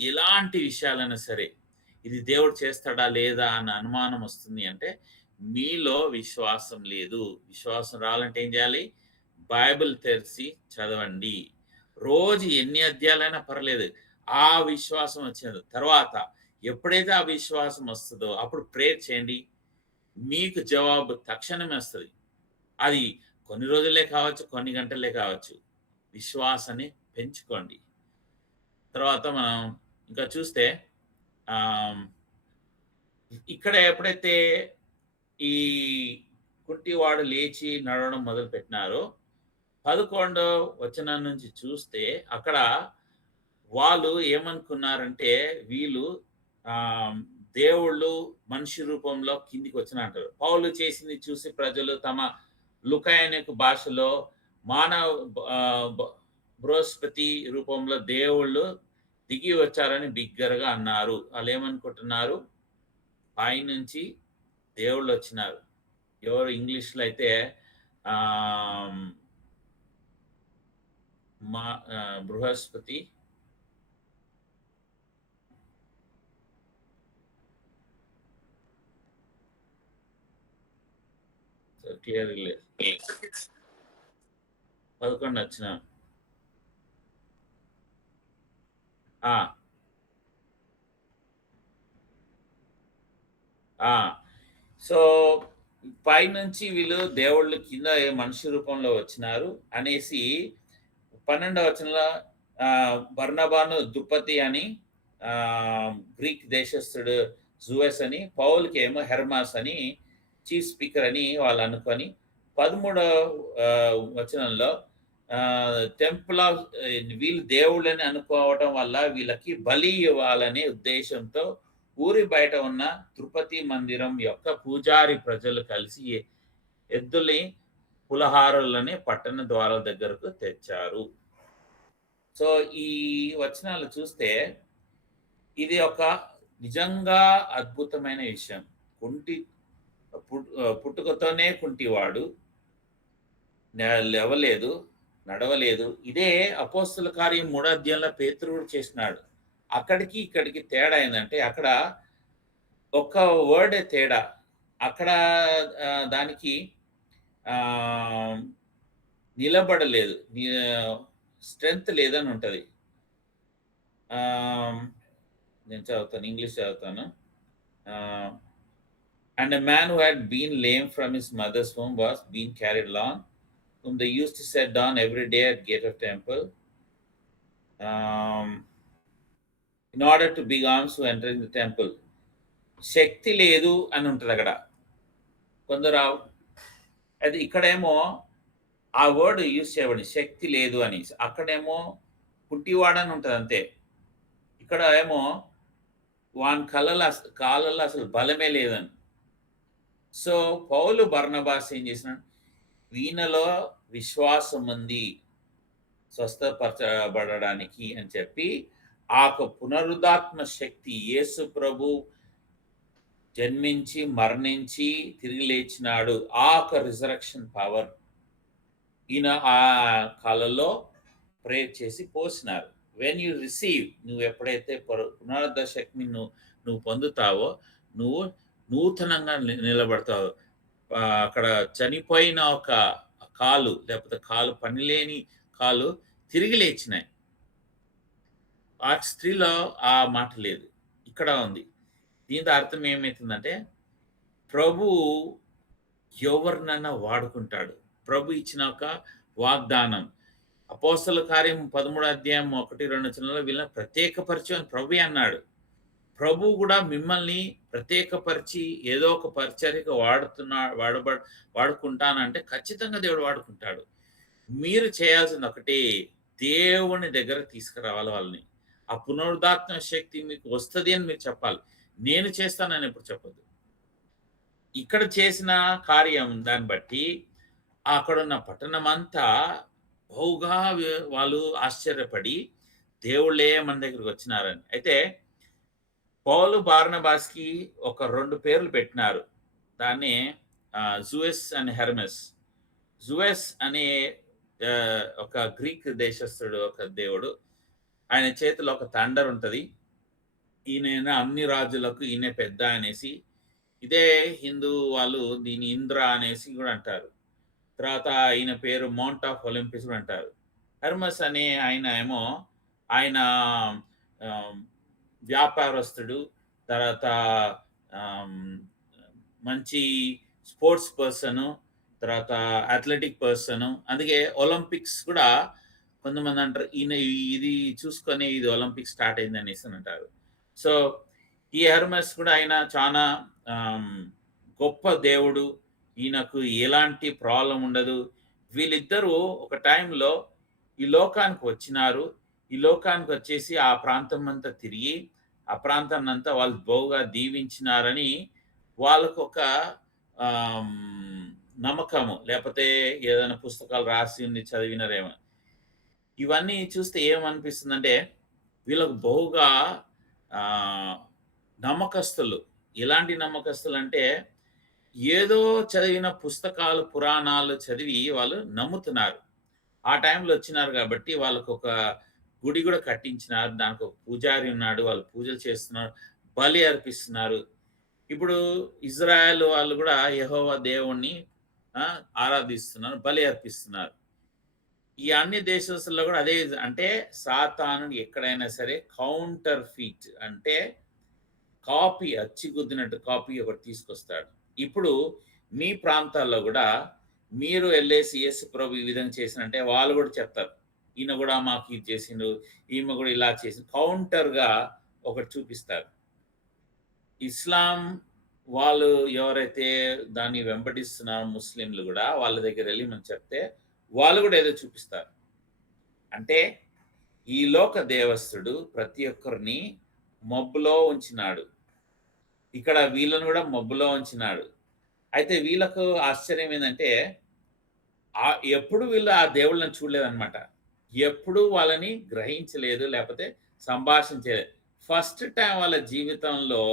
ఎలాంటి విషయాలైనా సరే ఇది దేవుడు చేస్తాడా లేదా అన్న అనుమానం వస్తుంది అంటే మీలో విశ్వాసం లేదు. విశ్వాసం రావాలంటే ఏం చేయాలి? బైబిల్ తెరిచి చదవండి. రోజు ఎన్ని అధ్యాయాలైనా పర్లేదు. ఆ విశ్వాసం వచ్చిన తర్వాత ఎప్పుడైతే ఆ విశ్వాసం వస్తుందో అప్పుడు ప్రేయర్ చేయండి. మీకు జవాబు తక్షణమే వస్తది. అది కొన్ని రోజులే కావచ్చు, కొన్ని గంటలే కావచ్చు. విశ్వాసాన్ని పెంచుకోండి. తర్వాత మనం ఇంకా చూస్తే ఇక్కడ ఎప్పుడైతే ఈ కుంటివాడు లేచి నడవడం మొదలుపెట్టినారో 11 వచనం నుంచి చూస్తే అక్కడ వాళ్ళు ఏమనుకున్నారంటే వీళ్ళు దేవుళ్ళు మనిషి రూపంలో కిందికి వచ్చిన అంటారు. పౌలు చేసింది చూసి ప్రజలు తమ లుకాయనికు భాషలో మానవ బృహస్పతి రూపంలో దేవుళ్ళు దిగి వచ్చారని బిగ్గరగా అన్నారు. వాళ్ళు ఏమనుకుంటున్నారు? పైనుంచి దేవుళ్ళు వచ్చినారు. ఎవరు ఇంగ్లీష్‌లో అయితే బృహస్పతి క్లియర్ లేదు. 11 వచ్చిన సో పైనుంచి వీళ్ళు దేవుళ్ళు కింద మనిషి రూపంలో వచ్చినారు అనేసి 12వ వచనంలో బర్నబాను దుప్పతి అని గ్రీక్ దేశస్థుడు జూయస్ అని, పౌల్కి ఏమో హెర్మాస్ అని చీఫ్ స్పీకర్ అని వాళ్ళు అనుకొని 13వ వచనంలో టెంపుల్ ఆఫ్ వీళ్ళు దేవుళ్ళని అనుకోవటం వల్ల వీళ్ళకి బలి ఇవ్వాలనే ఉద్దేశంతో ఊరి బయట ఉన్న తిరుపతి మందిరం యొక్క పూజారి ప్రజలు కలిసి ఎద్దుల్ని పులహారులని పట్టణ ద్వారాల దగ్గరకు తెచ్చారు. సో ఈ వచనాలు చూస్తే ఇది ఒక నిజంగా అద్భుతమైన విషయం. పుట్టుకతోనే కుంటివాడు, లేవలేదు, నడవలేదు. ఇదే అపోస్తుల కార్యం 3వ అధ్యాయంలో పేతురు చేసినాడు. అక్కడికి ఇక్కడికి తేడా ఏంటంటే అక్కడ ఒక్క వర్డ్ తేడా. అక్కడ దానికి నిలబడలేదు, స్ట్రెంగ్త్ లేదని ఉంటుంది. నేను చదువుతాను, ఇంగ్లీష్ చదువుతాను. And a man who had been lame from his mother's womb was being carried along, whom they used to set down every day at gate of temple, in order to beg alms who entering the temple. శక్తి లేదు అని ఉంటుంది అక్కడ. కొందరు అది ఇక్కడేమో ఆ word use చేయబడి శక్తి లేదు అని, అక్కడేమో పుట్టివాడని ఉంటుంది అంతే. ఇక్కడ ఏమో వాని కాళ్ళలో అసలు బలమే లేదని. సో పౌలు బర్నబాస్ ఏం చేసినాడు? వీణలో విశ్వాసం ఉంది స్వస్థపరచబడడానికి అని చెప్పి ఆ పునరుద్ధాత్మ శక్తి, యేసు ప్రభు జన్మించి మరణించి తిరిగి లేచినాడు, ఆ రిజరక్షన్ పవర్ ఈయన ఆ కాలంలో ప్రేర్ చేసి పోసినారు. వెన్ యూ రిసీవ్, నువ్వు ఎప్పుడైతే పునరుద్ధ శక్తిని నువ్వు పొందుతావో నువ్వు నూతనంగా నిలబడతావు. అక్కడ చనిపోయిన ఒక కాలు, లేకపోతే పనిలేని కాలు తిరిగి లేచినాయి. ఆ స్త్రీలో ఆ మాట లేదు, ఇక్కడ ఉంది. దీంతో అర్థం ఏమవుతుందంటే ప్రభు ఎవరినన్నా వాడుకుంటాడు. ప్రభు ఇచ్చిన ఒక వాగ్దానం. అపోస్తల కార్యం 13వ అధ్యాయం 1-2 వచనంలో వీళ్ళని ప్రత్యేకపరిచి ప్రభు అన్నాడు. ప్రభు కూడా మిమ్మల్ని ప్రత్యేకపరిచి ఏదో ఒక పరిచర్యకు వాడుకుంటానంటే ఖచ్చితంగా దేవుడు వాడుకుంటాడు. మీరు చేయాల్సింది ఒకటి, దేవుని దగ్గర తీసుకురావాలి వాళ్ళని. ఆ పునరుద్ధాత్మ శక్తి మీకు వస్తుంది అని మీరు చెప్పాలి. నేను చేస్తానని ఎప్పుడు చెప్పదు. ఇక్కడ చేసిన కార్యం దాన్ని బట్టి అక్కడున్న పట్టణం అంతా బహుగా వాళ్ళు ఆశ్చర్యపడి దేవుళ్ళే మన దగ్గరికి వచ్చినారని. అయితే పౌలు బార్నబాస్కి ఒక 2 పేర్లు పెట్టినారు. దాన్ని జూయస్ అండ్ హెర్మెస్. జూయస్ అనే ఒక గ్రీక్ దేశస్థుడు, ఒక దేవుడు. ఆయన చేతిలో ఒక థండర్ ఉంటుంది. ఈయన అన్ని రాజులకు ఈయన పెద్ద అనేసి, ఇదే హిందూ వాళ్ళు దీని ఇంద్ర అనేసి కూడా అంటారు. తర్వాత ఈయన పేరు మౌంట్ ఆఫ్ ఒలింపిస్ కూడా అంటారు. హెర్మస్ అనే ఆయన ఏమో ఆయన వ్యాపారస్తుడు, తర్వాత మంచి స్పోర్ట్స్ పర్సను, తర్వాత అథ్లెటిక్ పర్సను. అందుకే ఒలింపిక్స్ కూడా కొంతమంది అంటారు ఈయన ఇది చూసుకొని ఇది ఒలింపిక్ స్టార్ట్ అయింది అనేసి అంటారు. సో ఈ హెర్మెస్ కూడా ఆయన చాలా ఆమ్, గొప్ప దేవుడు. ఈయనకు ఎలాంటి ప్రాబ్లం ఉండదు. వీళ్ళిద్దరూ ఒక టైంలో ఈ లోకానికి వచ్చినారు. ఈ లోకానికి వచ్చేసి ఆ ప్రాంతం అంతా తిరిగి ఆ ప్రాంతాన్ని అంతా వాళ్ళు బహుగా దీవించినారని వాళ్ళకొక ఆమ్, నమ్మకము. లేకపోతే ఏదైనా పుస్తకాలు రాసి ఉండి చదివినారేమో. ఇవన్నీ చూస్తే ఏమనిపిస్తుందంటే వీళ్ళకు బహుగా ఆహ్, నమ్మకస్తులు. ఎలాంటి నమ్మకస్తులంటే ఏదో చదివిన పుస్తకాలు, పురాణాలు చదివి వాళ్ళు నమ్ముతున్నారు. ఆ టైంలో వచ్చినారు కాబట్టి వాళ్ళకొక గుడి గూడా కట్టించినారు. దానికొక పూజారి ఉన్నాడు. వాళ్ళు పూజలు చేస్తున్నారు. బలి అర్పిస్తున్నారు. ఇప్పుడు ఇజ్రాయెల్ వాళ్ళు గూడా యెహోవా దేవుణ్ణి ఆరాధిస్తున్నారు. బలి అర్పిస్తున్నారు. ఈ అన్ని దేశస్తుల్లో గూడా అదే అంటే సాతాను ఎక్కడైనా సరే కౌంటర్ ఫీట్ అంటే కాపీ అచ్చుగుద్దినట్టు కాపీ ఒకటి తీసుకొస్తాడు. ఇప్పుడు మీ ప్రాంతాల్లో గూడా మీరు ఎళ్ళేసి యేసు ప్రభు ఈ విధంగా చేసినంటే వాళ్ళు గూడా చెప్తారు. ఈయన గూడా మాకు ఇది చేసిండు. ఈమె గూడా ఇలా చేసింది. కౌంటర్‌గా ఒకటి చూపిస్తారు. ఇస్లాం వాళ్ళు ఎవరైతే దాన్ని వెంబడిస్తున్నారో ముస్లింలు గూడా వాళ్ళ దగ్గరెళ్లి మనం చెప్తే వాళ్ళు గూడా ఏదో చూపిస్తారు. అంటే ఈ లోక దేవస్థుడు ప్రతి ఒక్కరిని మబ్బులో ఉంచినాడు. ఇక్కడ వీళ్ళను గూడా మబ్బులో ఉంచినాడు. అయితే వీళ్ళకు ఆశ్చర్యం ఏందంటే ఎప్పుడు వీళ్ళు ఆ దేవుళ్ళని చూడలేదనమాట. ఎప్పుడూ వాళ్ళని గ్రహించలేదు. లేపోతే సంభాషించలేదు. ఫస్ట్ టైమ్ వాళ్ళ జీవితంలో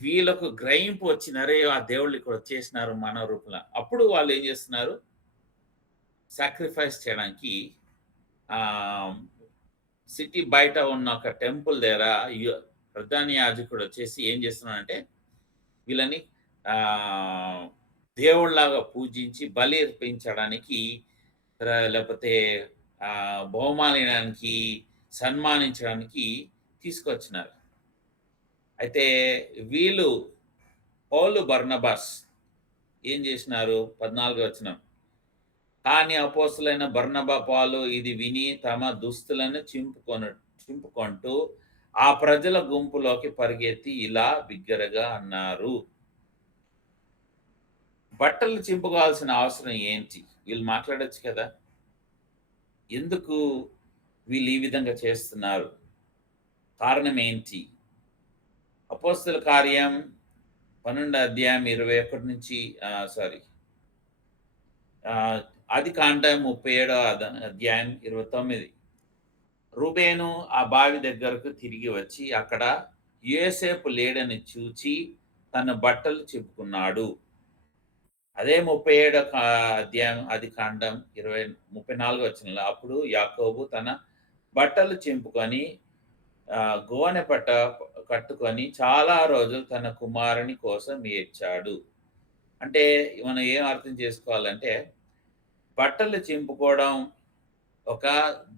వీళ్ళకు గ్రహింపు వచ్చింది. అరే! ఆ దేవుళ్ళు ఇక్కడొచ్చేసినారు మానవ రూపంలో. అప్పుడు వాళ్ళేం జేస్తున్నారు? సాక్రిఫైస్ చేయడానికి ఆహ్, సిటీ బయట ఉన్న ఒక టెంపుల్ దగ్గర ప్రధాన యాజకుడొచ్చేసి ఏం చేస్తున్నాడంటే వీళ్ళని ఆహ్, దేవుడిలాగా పూజించి బలి అర్పించడానికి లేపోతే బహుమానియడానికి, సన్మానించడానికి తీసుకొచ్చినారు. అయితే వీళ్ళు పౌలు, బర్నబాస్ ఏం జేసినారు? 14 వచనం. కానీ అపోస్తలులైన బర్నబా, పౌలు ఇది విని తమ దుస్తులను చింపుకొంటూ ఆ ప్రజల గుంపులోకి పరిగెత్తి ఇలా బిగ్గరగా అన్నారు. బట్టలు చింపుకోవాల్సిన అవసరం ఏంటి? వీళ్ళు మాట్లాడొచ్చు కదా! ఎందుకు వీళ్ళు ఈ విధంగా చేస్తున్నారు? కారణం ఏంటి? అపోస్తలుల కార్యం 12 అధ్యాయం 21 నుంచి సారీ ఆదికాండం 37 అధ్యాయం 29. రూబేను ఆ బావి దగ్గరకు తిరిగి వచ్చి అక్కడ యోసేపు లేడని చూచి తన బట్టలు చింపుకున్నాడు. అదే 37 అధ్యాయం ఆదికాండం 34 వచనంలో అప్పుడు యాకోబు తన బట్టలు చింపుకొని గోనె పట్ట కట్టుకొని చాలా రోజులు తన కుమారుని కోసం ఏడ్చాడు. అంటే మనం ఏం అర్థం చేసుకోవాలంటే బట్టలు చింపుకోవడం ఒక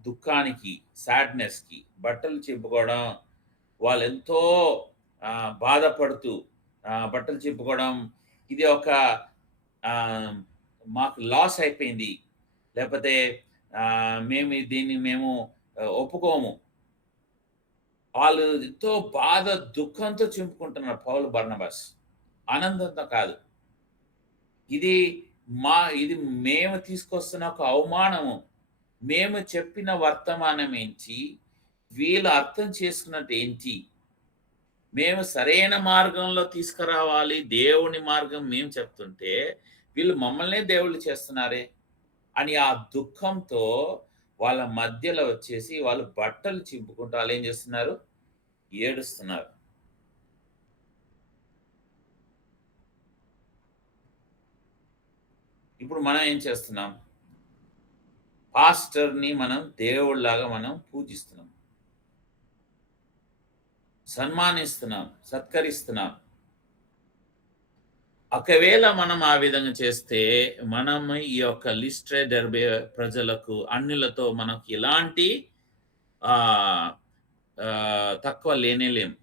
దుఃఖానికి, సాడ్‌నెస్‌కి బట్టలు చింపుకోవడం వాళ్ళెంతో బాధపడుతూ బట్టలు చింపుకోవడం ఇది ఒక మాకు లాస్ అయిపోయింది. లేకపోతే మేము దీన్ని మేము ఒప్పుకోము. వాళ్ళు ఎంతో బాధ, దుఃఖంతో చింపుకుంటున్నారు పౌలు, బర్నబాస్. ఆనందంతో కాదు. ఇది ఇది మేము తీసుకొస్తున్న ఒక అవమానము. మేము చెప్పిన వర్తమానం ఏంటి? వీళ్ళు అర్థం చేసుకున్నది ఏంటి? మేము సరైన మార్గంలో తీసుకురావాలి. దేవుని మార్గం మేము చెప్తుంటే, వీళ్ళు మమ్మల్నే దేవుళ్ళు చేస్తున్నారే! అని ఆ దుఃఖంతో వాళ్ళ మధ్యలో వచ్చేసి వాళ్ళు బట్టలు చింపుకుంటూ ఆళ్ళేం చేస్తున్నారు? ఏడుస్తున్నారు. ఇప్పుడు మనం ఏం చేస్తున్నాం? పాస్టర్‌ని మనం దేవుడిలాగా మనం పూజిస్తున్నాం. సన్మానిస్తున్నాం, సత్కరిస్తున్నాం. ఒకవేళ మనం ఆ విధంగా చేస్తే, మనం ఈ యొక్క లిస్ట్రే డెర్బే ప్రజలకు అన్యులతో మనకు ఎలాంటి ఆహ్, తక్కువ లేనేలేము.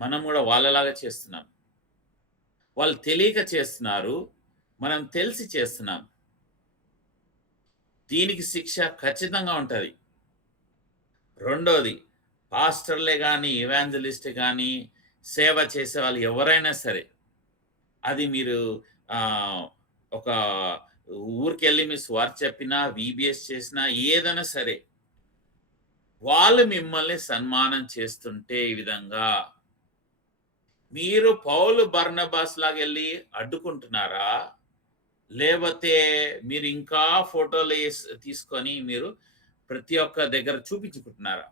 మనం గూడా వాళ్ళలాగా చేస్తున్నాం. వాళ్ళు తెలియక చేస్తున్నారు. మనం తెలిసి చేస్తున్నాం. దీనికి శిక్ష ఖచ్చితంగా ఉంటది. రెండోది పాస్టర్‌లే గాని, ఎవాంజలిస్ట్ గాని, సేవ చేసేవాళ్ళు ఎవరైనా సరే, అది మీరు ఆహ్, ఒక ఊరికెళ్ళి మీరు సువార్త చెప్పినా, వీబీఎస్ చేసినా ఏదైనా సరే, వాళ్ళు మిమ్మల్ని సన్మానం చేస్తుంటే ఈ విధంగా, మీరు పౌలు, బర్నబాస్‌లాగెళ్ళి అడ్డుకుంటున్నారా? లేపోతే మీరు ఇంకా ఫోటోలు తీసుకొని మీరు ప్రతి ఒక్క దగ్గర చూపించుకుంటున్నారా?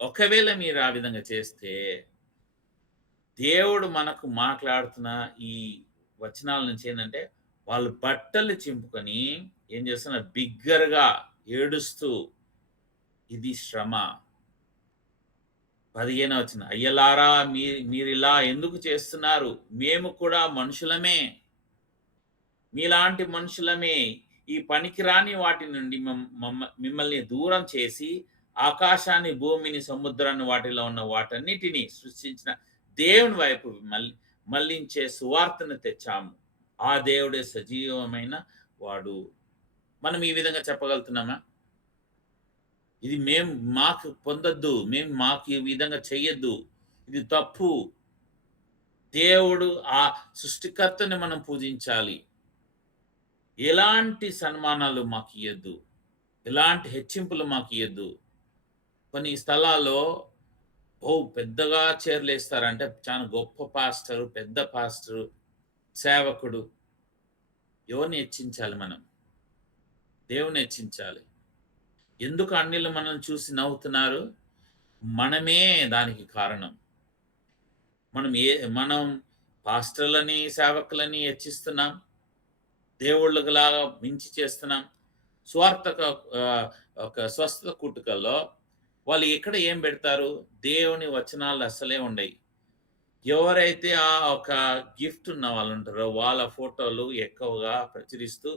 ఒకవేళ మీరు ఆ విధంగా చేస్తే, దేవుడు మనకు మాట్లాడుతున్న ఈ వచనాల నుంచి ఏందంటే, వాళ్ళు బట్టలు చింపుకొని ఏం చేస్తున్నారు బిగ్గరగా ఏడుస్తూ, ఇది శ్రమ. 15వ వచనం. అయ్యలారా మీరిలా ఎందుకు చేస్తున్నారు? మేము కూడా మనుషులమే. మీలాంటి మనుషులమే. ఈ పనికిరాని వాటి నుండి మిమ్మల్ని దూరం చేసి, ఆకాశాన్ని, భూమిని, సముద్రాన్ని వాటిలో ఉన్న వాటన్నిటిని సృష్టించిన దేవుని వైపు మళ్ళించే సువార్తను తెచ్చాము. ఆ దేవుడే సజీవమైన వాడు. మనం ఈ విధంగా చెప్పగలుగుతున్నామా? ఇది మాకు పొందొద్దు. మాకు ఈ విధంగా చెయ్యొద్దు. ఇది తప్పు. దేవుడు ఆ సృష్టికర్తని మనం పూజించాలి. ఎలాంటి సన్మానాలు మాకియ్యొద్దు. ఎలాంటి హెచ్చింపులు మాకియ్యొద్దు. కొన్ని స్థలాల్లో పెద్దగా చైర్‌లేస్తారు. అంటే చాలా గొప్ప పాస్టరు, పెద్ద పాస్టరు, సేవకుడు. ఎవరిని హెచ్చించాలి మనం? దేవుడిని హెచ్చించాలి. ఎందుకు అన్యులు మనల్ని చూసి నవ్వుతున్నారు? మనమే దానికి కారణం. మనం పాస్టర్‌లని, సేవకులని హెచ్చిస్తున్నాం. దేవుళ్ళలాగా మించి చేస్తున్నాం. స్వార్థక ఒక స్వస్థత కూటుకల్లో వాళ్ళు ఎక్కడ ఏం పెడతారు? దేవుని వచనాలు అస్సలే ఉండయి. ఎవరైతే ఒక గిఫ్ట్ ఉన్న వాళ్ళుంటారో వాళ్ళ ఫోటోలు ఎక్కువగా ప్రచురిస్తూ,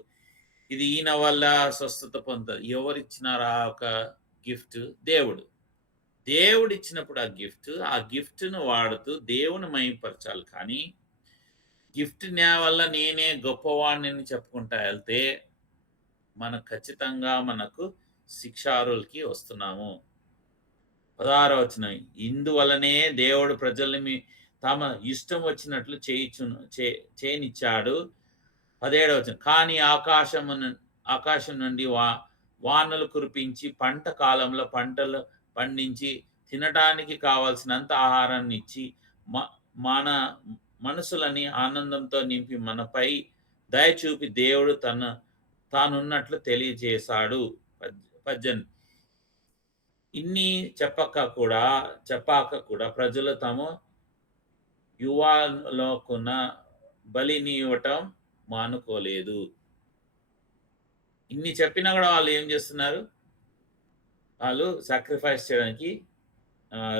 ఇది ఈయన వల్ల స్వస్థత పొందుతారు. ఎవరిచ్చినారు ఆ ఒక గిఫ్ట్? దేవుడు. దేవుడిచ్చినప్పుడు ఆ గిఫ్ట్‌ను వాడుతూ దేవుని మహిమపరచాలి కానీ, గిఫ్ట్ వల్ల నేనే గొప్పవాడినని చెప్పుకుంటా ఎళ్తే, ఖచ్చితంగా మనకు శిక్షార్హులకి వస్తున్నాము. 16వ వచనం. ఇందువలనే దేవుడు ప్రజల్ని తమ ఇష్టం వచ్చినట్లు చేయనిచ్చాడు. 17వ వచనం. కానీ ఆకాశం నుండి వానలు కురిపించి, పంట కాలంలో పంటలు పండించి, తినటానికి కావాల్సినంత ఆహారాన్ని ఇచ్చి, మ మన మనసులని ఆనందంతో నింపి మనపై దయ చూపి దేవుడు తానున్నట్లు తెలియజేశాడు. 18. ఇన్ని చెప్పాక కూడా ప్రజలు తమ యువాలోకున్న బలిని ఇవ్వటం మానుకోలేదు. ఇన్ని చెప్పినా కూడా వాళ్ళు ఏం చేస్తున్నారు? వాళ్ళు సాక్రిఫైస్ చేయడానికి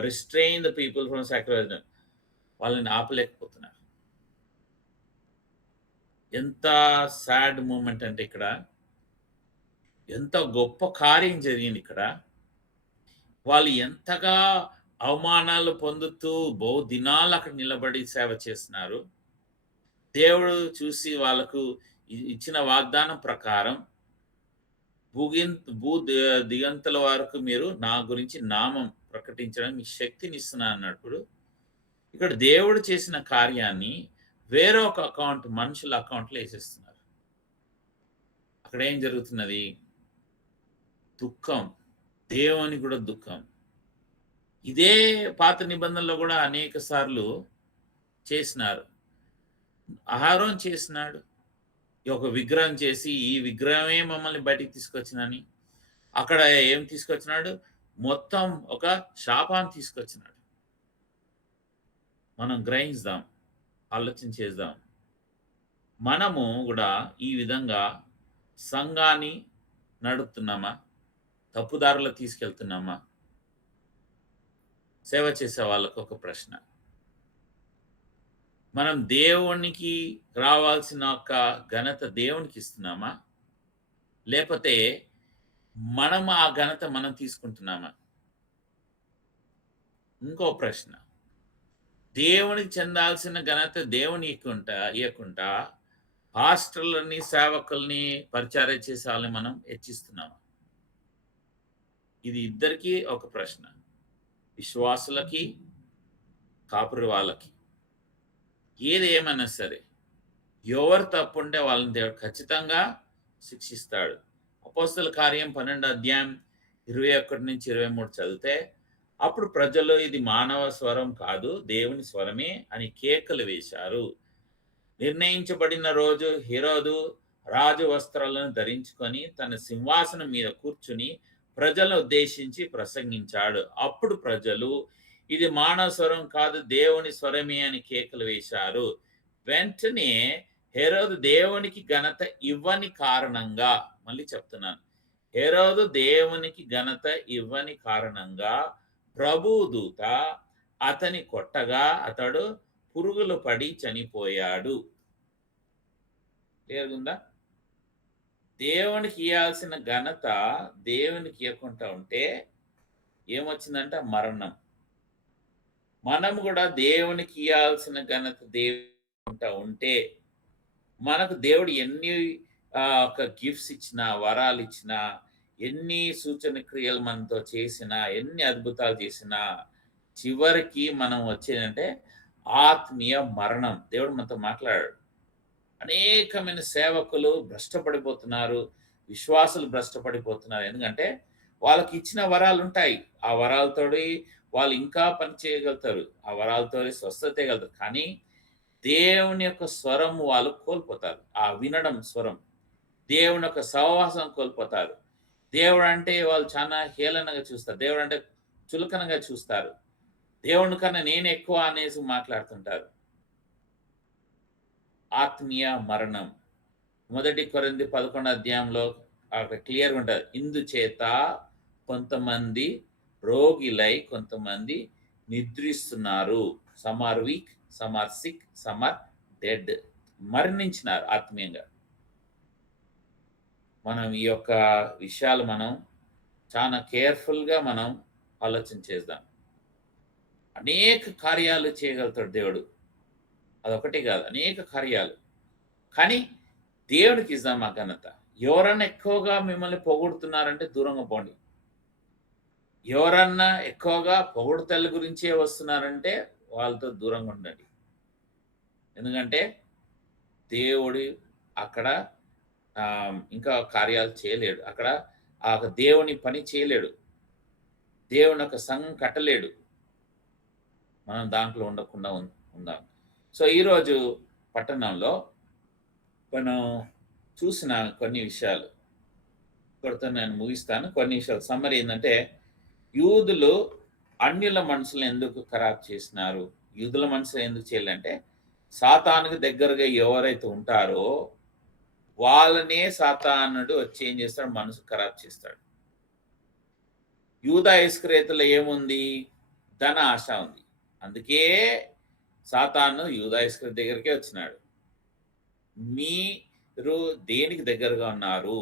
restrain the people from sacrifice వాళ్ళని ఆపలేకపోతున్నారు. ఎంత సాడ్ మూమెంట్ అంటే ఇక్కడ ఎంత గొప్ప కార్యం జరిగింది ఇక్కడ. వాళ్ళు ఎంతగా అవమానాలు పొందుతూ బహుదినాలు అక్కడ నిలబడి సేవ చేస్తున్నారు. దేవుడు చూసి వాళ్ళకు ఇచ్చిన వాగ్దానం ప్రకారం దిగంతల వరకు మీరు నా గురించి నామం ప్రకటించడానికి మీకు శక్తినిస్తున్నా అన్నప్పుడు, ఇక్కడ దేవుడు చేసిన కార్యాన్ని వేరొక మనుషుల అకౌంట్‌లో ఏసేస్తున్నారు. అక్కడ ఏం జరుగుతున్నది? దుఃఖం. దేవునికి కూడా దుఃఖం. ఇదే పాత నిబంధనలో కూడా అనేక సార్లు చేసినారు. అహరోను చేసినాడు. ఒక విగ్రహం చేసి, ఈ విగ్రహమే మమ్మల్ని బయటికి తీసుకొచ్చిందని. అక్కడ ఏం తీసుకొచ్చినాడు? మొత్తం ఒక శాపాన్ని తీసుకొచ్చినాడు. మనం గ్రహించుదాం. ఆలోచన చేద్దాం. మనము కూడా ఈ విధంగా సంఘాన్ని నడుపుతున్నామా? తప్పుదారిలో తీసుకెళ్తున్నామా? సేవ చేసే వాళ్ళకు ఒక ప్రశ్న. మనం దేవునికి రావాల్సిన ఒక ఘనత దేవునికి ఇస్తున్నామా? లేపోతే మనం ఆ ఘనత మనం తీసుకుంటున్నామా? ఇంకో ప్రశ్న. దేవునికి చెందాల్సిన ఘనత దేవునికి ఇయ్యకుండా పాస్టర్లని, సేవకుల్ని, పరిచర్య చేసే వాళ్ళని మనం హెచ్చిస్తున్నాం. ఇది ఇద్దరికీ ఒక ప్రశ్న. విశ్వాసులకి, కాపురి వాళ్ళకి. ఏది ఏమైనా సరే, ఎవరు తప్పుంటే వాళ్ళని దేవుడు ఖచ్చితంగా శిక్షిస్తాడు. అపోస్తల కార్యం 12 అధ్యాయం 21-23 చదివితే, అప్పుడు ప్రజలు ఇది మానవ స్వరం కాదు, దేవుని స్వరమే అని కేకలు వేశారు. నిర్ణయించబడిన రోజు హెరోదు రాజు వస్త్రాలను ధరించుకొని తన సింహాసనం మీద కూర్చుని ప్రజలను ఉద్దేశించి ప్రసంగించాడు. అప్పుడు ప్రజలు ఇది మానవ స్వరం కాదు, దేవుని స్వరమే అని కేకలు వేశారు. వెంటనే హెరోదు దేవునికి ఘనత ఇవ్వని కారణంగా, మళ్ళీ చెప్తున్నాను, హెరోదు దేవునికి ఘనత ఇవ్వని కారణంగా ప్రభుదూత అతని కొట్టగా అతడు పురుగులు పడి చనిపోయాడు. క్లియర్‌గుందా? దేవునికి ఇయ్యాల్సిన ఘనత దేవునికి ఇవ్వకుండా ఉంటే ఏమొచ్చిందంటే మరణం. మనం కూడా దేవునికి ఇయ్యాల్సిన ఘనత దేవునికి ఉంటే మనకు దేవుడు ఎన్ని ఒక గిఫ్ట్స్ ఇచ్చినా, వరాలు ఇచ్చినా, ఎన్ని సూచన క్రియలు మనతో చేసినా, ఎన్ని అద్భుతాలు చేసినా, చివరికి మనం వచ్చేదంటే ఆత్మీయ మరణం. దేవుడు మనతో మాట్లాడాడు. అనేకమైన సేవకులు భ్రష్టపడిపోతున్నారు, విశ్వాసులు భ్రష్టపడిపోతున్నారు. ఎందుకంటే వాళ్ళకి ఇచ్చిన వరాలు ఉంటాయి. ఆ వరాలతోటి వాళ్ళు ఇంకా పని చేయగలుగుతారు, ఆ వరాలతో స్వస్థత ఇవ్వగలుగుతారు. కానీ దేవుని యొక్క స్వరం వాళ్ళు కోల్పోతారు. ఆ వినడం స్వరం, దేవుని యొక్క సహవాసం కోల్పోతారు. దేవుడు అంటే వాళ్ళు చాలా హేళనగా చూస్తారు, దేవుడు అంటే చులకనగా చూస్తారు, దేవుని కన్నా నేను ఎక్కువ అనేసి మాట్లాడుతుంటారు. ఆత్మీయ మరణం. 1 కొరింథీ 11 అధ్యాయంలో అక్కడ క్లియర్‌గా ఉంటది. ఇందుచేత కొంతమంది రోగిలై కొంతమంది నిద్రిస్తున్నారు. Some are weak, some are sick, some are dead. మరణించినారు ఆత్మీయంగా. మనం ఈ యొక్క విషయాలు మనం చాలా కేర్‌ఫుల్‌గా మనం ఆలోచన చేద్దాం. అనేక కార్యాలు చేయగలుగుతాడు దేవుడు. అదొకటి కాదు, అనేక కార్యాలు. కానీ దేవునికి ఇద్దాం ఆ ఘనత. ఎవరన్నా ఎక్కువగా మిమ్మల్ని పొగుడుతున్నారంటే దూరంగా పోండి. ఎవరన్నా ఎక్కువగా పొగుడుతల గురించే వస్తున్నారంటే వాళ్ళతో దూరంగా ఉండండి. ఎందుకంటే దేవుడు అక్కడ ఇంకా కార్యాలు చేయలేడు. అక్కడ ఆ దేవుని పని చేయలేడు. దేవుని యొక్క సంఘం కట్టలేడు. మనం దాంట్లో ఉండకుండా ఉందాం. సో ఈరోజు పట్టణంలో మనం చూసిన కొన్ని విషయాలు ఇక్కడితో నేను ముగిస్తాను. కొన్ని విషయాలు సమ్మరీ ఏంటంటే, యూదులు అన్యుల మనసులను ఎందుకు ఖరాబ్ చేసినారు, యూదుల మనసులు ఎందుకు చేయాలంటే, సాతానుకు దగ్గరగా ఎవరైతే ఉంటారో వాళ్ళనే సాతానుడు వచ్చి ఏం చేస్తాడు, మనసు ఖరాబ్ చేస్తాడు. యూదా ఇస్కరియోతులో ఏముంది, ధన ఆశ ఉంది. అందుకే సాతాను యూదా ఇస్కరియోతు దగ్గరికే వచ్చినాడు. మీరు దేనికి దగ్గరగా ఉన్నారు,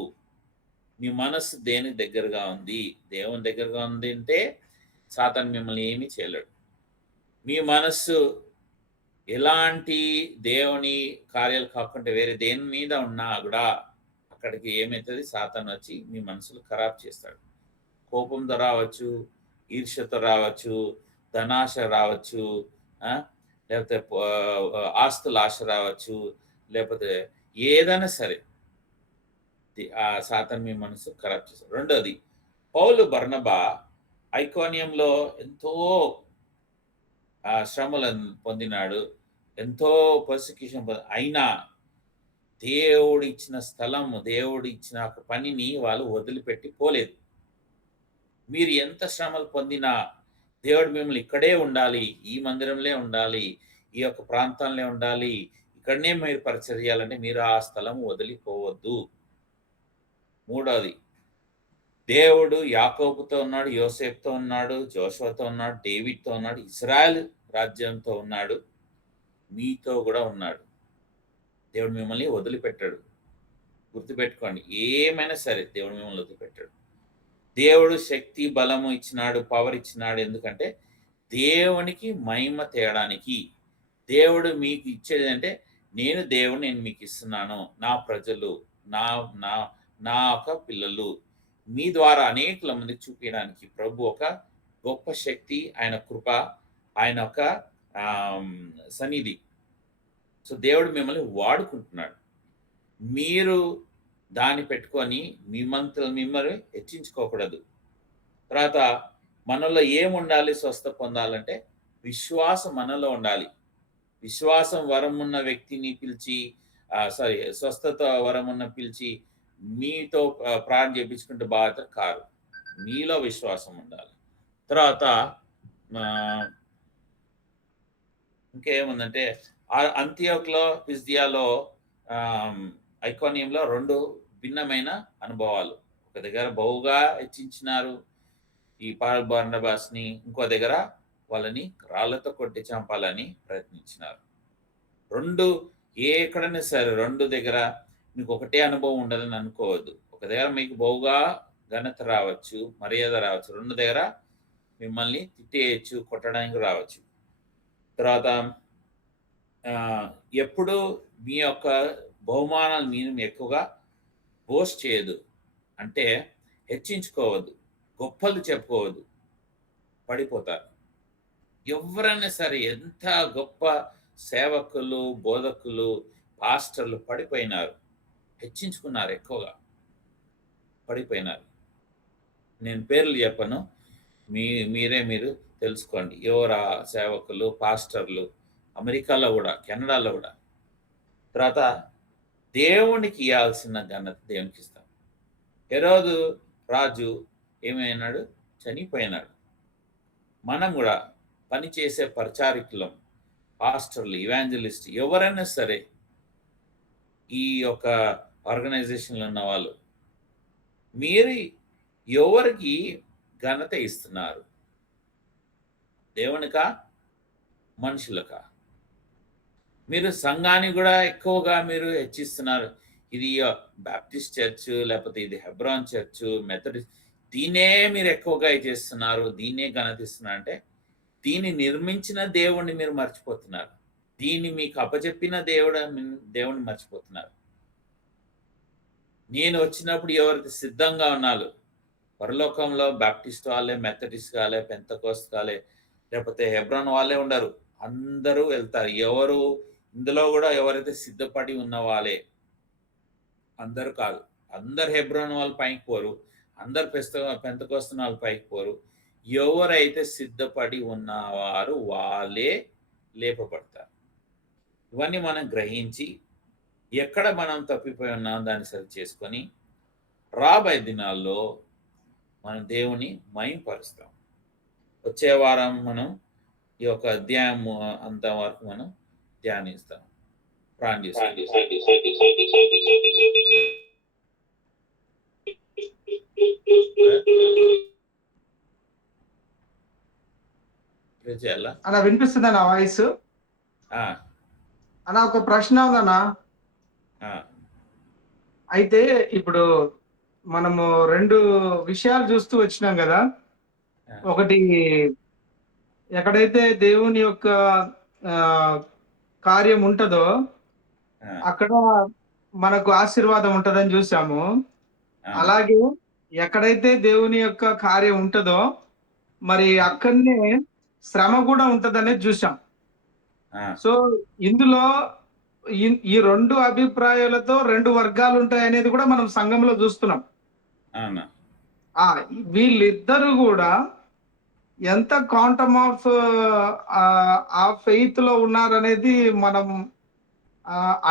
మీ మనస్సు దేనికి దగ్గరగా ఉంది, దేవుని దగ్గరగా ఉంది అంటే సాతాను మిమ్మల్ని ఏమీ చేయలేడు. మీ మనస్సు ఎలాంటి దేవుని కార్యాలు కాకుండా వేరే దేని మీద ఉన్నా కూడా అక్కడికి ఏమవుతుంది, సాతాను వచ్చి మీ మనసులు ఖరాబ్ చేస్తాడు. కోపంతో రావచ్చు, ఈర్ష్యతో రావచ్చు, ధనాశ రావచ్చు, లేకపోతే ఆస్తుల ఆశ రావచ్చు, లేకపోతే ఏదైనా సరే ఆ సాతాను మీ మనసు ఖరాబ్ చేస్తాడు. రెండోది, పౌలు బర్నబా ఐకోనియంలో ఎంతో శ్రమలను పొందినాడు, ఎంతో పర్సిక్యూషన్ అయినా దేవుడు ఇచ్చిన స్థలము, దేవుడు ఇచ్చిన పనిని వాళ్ళు వదిలిపెట్టి పోలేదు. మీరు ఎంత శ్రమలు పొందినా దేవుడు మిమ్మల్ని ఇక్కడే ఉండాలి, ఈ మందిరంలో ఉండాలి, ఈ యొక్క ప్రాంతంలో ఉండాలి, ఇక్కడనే మీరు పరిచర్యాలంటే మీరు ఆ స్థలం వదిలిపోవద్దు. మూడోది, దేవుడు యాకోబుతో ఉన్నాడు, యోసేపుతో ఉన్నాడు, జోషువతో ఉన్నాడు, డేవిడ్తో ఉన్నాడు, ఇశ్రాయేల్ రాజ్యంతో ఉన్నాడు, మీతో కూడా ఉన్నాడు. దేవుడు మిమ్మల్ని వదిలిపెట్టాడు. గుర్తుపెట్టుకోండి, ఏమైనా సరే దేవుడు మిమ్మల్ని వదిలిపెట్టాడు. దేవుడు శక్తి బలము ఇచ్చినాడు, పవర్ ఇచ్చినాడు. ఎందుకంటే దేవునికి మహిమ తేయడానికి. దేవుడు మీకు ఇచ్చేది అంటే నేను దేవుడు, నేను మీకు ఇస్తున్నాను. నా ప్రజలు, నా నా నా యొక్క పిల్లలు మీ ద్వారా అనేకుల మందికి చూపించడానికి ప్రభు ఒక గొప్ప శక్తి, ఆయన కృప, ఆయన యొక్క ఆహ్, సన్నిధి. సో, దేవుడు మిమ్మల్ని వాడుకుంటున్నాడు. మీరు దాన్ని పెట్టుకొని మిమ్మల్ని హెచ్చించుకోకూడదు. తర్వాత మనలో ఏముండాలి స్వస్థ పొందాలంటే విశ్వాసం మనలో ఉండాలి. విశ్వాసం వరం ఉన్న వ్యక్తిని పిలిచి స్వస్థత వరం ఉన్న పిలిచి మీతో ప్రార్థన చేపించుకుంటే బాధ్యత కాదు. మీలో విశ్వాసం ఉండాలి. తర్వాత ఇంకేముందంటే అంతియోకులో, పిసిదియాలో, ఐకోనియంలో 2 భిన్నమైన అనుభవాలు. ఒక దగ్గర బహుగా హెచ్చించినారు ఈ పౌలు బర్నబాస్‌ని. ఇంకో దగ్గర వాళ్ళని రాళ్లతో కొట్టి చంపాలని ప్రయత్నించినారు. 2 ఎక్కడైనా సరే 2 దగ్గర మీకు ఒకటే అనుభవం ఉండదని అనుకోవద్దు. ఒక దగ్గర మీకు బహుగా ఘనత రావచ్చు, మర్యాద రావచ్చు. 2 దగ్గర మిమ్మల్ని తిట్టేయచ్చు, కొట్టడానికి రావచ్చు. తర్వాత ఎప్పుడు మీ యొక్క బహుమానాలు మీరు ఎక్కువగా బోస్ట్ చేయదు. అంటే హెచ్చించుకోవద్దు, గొప్పలు చెప్పుకోవద్దు, పడిపోతారు. ఎవరైనా సరే ఎంత గొప్ప సేవకులు, బోధకులు, పాస్టర్లు పడిపోయినారు, హెచ్చించుకున్నారు, ఎక్కువగా పడిపోయినారు. నేను పేర్లు చెప్పను, మీరు తెలుసుకోండి. ఎవరా సేవకులు, పాస్టర్లు, అమెరికాలో కూడా, కెనడాలో కూడా. తర్వాత దేవునికి ఇవ్వాల్సిన ఘనత దేవునికి ఇస్తాం. హెరోదు రాజు ఏమైనాడు? చనిపోయినాడు. మనం కూడా పనిచేసే పరిచారికులం, పాస్టర్లు, ఇవాంజలిస్ట్ ఎవరైనా సరే ఈ యొక్క ఆర్గనైజేషన్లో ఉన్న వాళ్ళు, మీరు ఎవరికి ఘనత ఇస్తున్నారు? దేవునికా, మనుషులకా? మీరు సంఘాన్ని కూడా ఎక్కువగా మీరు హెచ్చిస్తున్నారు. ఇది బాప్టిస్ట్ చర్చ్, లేకపోతే ఇది హెబ్రాన్ చర్చ్, మెథడిస్ట్, దీన్నే మీరు ఎక్కువగా చేస్తున్నారు, దీన్నే ఘనత ఇస్తున్నారు. అంటే దీన్ని నిర్మించిన దేవుణ్ణి మీరు మర్చిపోతున్నారు. దీన్ని మీకు అప్పచెప్పిన దేవుణ్ణి మర్చిపోతున్నారు. నేను వచ్చినప్పుడు ఎవరికి సిద్ధంగా ఉన్నారు? పరలోకంలో బాప్టిస్ట్ వాళ్ళే, మెథడిస్ట్ వాళ్ళే, పెంతకోస్తు వాళ్ళే, లేకపోతే హెబ్రాన్ వాళ్ళే ఉండరు. అందరూ వెళ్తారు. ఎవరు ఇందులో కూడా ఎవరైతే సిద్ధపడి ఉన్న వాళ్ళే, అందరూ కాదు. అందరు హెబ్రాన్ వాళ్ళు పైకి పోరు, అందరు పెంతకోస్తు వాళ్ళు పైకి పోరు. ఎవరైతే సిద్ధపడి ఉన్నవారు వాళ్ళే లేపబడతారు. ఇవన్నీ మనం గ్రహించి ఎక్కడ మనం తప్పిపోయి ఉన్నాం దాన్ని సరి చేసుకొని రాబోయే దినాల్లో మనం దేవుని మహిమపరుస్తాం. వచ్చే వారం మనం ఈ యొక్క అధ్యాయం అంత వరకు మనం ధ్యానిస్తాం. ప్రార్థిస్తాం. అలా వినిపిస్తుందా నా వాయిస్? అలా ఒక ప్రశ్న ఉందన్నా. అయితే ఇప్పుడు మనము 2 విషయాలు చూస్తూ వచ్చినాం కదా. ఒకటి, ఎక్కడైతే దేవుని యొక్క కార్యం ఉంటుందో అక్కడ మనకు ఆశీర్వాదం ఉంటుందని చూసాము. అలాగే ఎక్కడైతే దేవుని యొక్క కార్యం ఉంటుందో మరి అక్కడనే శ్రమ కూడా ఉంటదనేది చూసాం. సో ఇందులో ఈ 2 అభిప్రాయాలతో 2 వర్గాలు ఉంటాయి అనేది కూడా మనం సంఘంలో చూస్తున్నాం. వీళ్ళిద్దరు కూడా ఎంత క్వాంటమ్ ఆఫ్ ఆ ఫెయిత్ లో ఉన్నారనేది మనం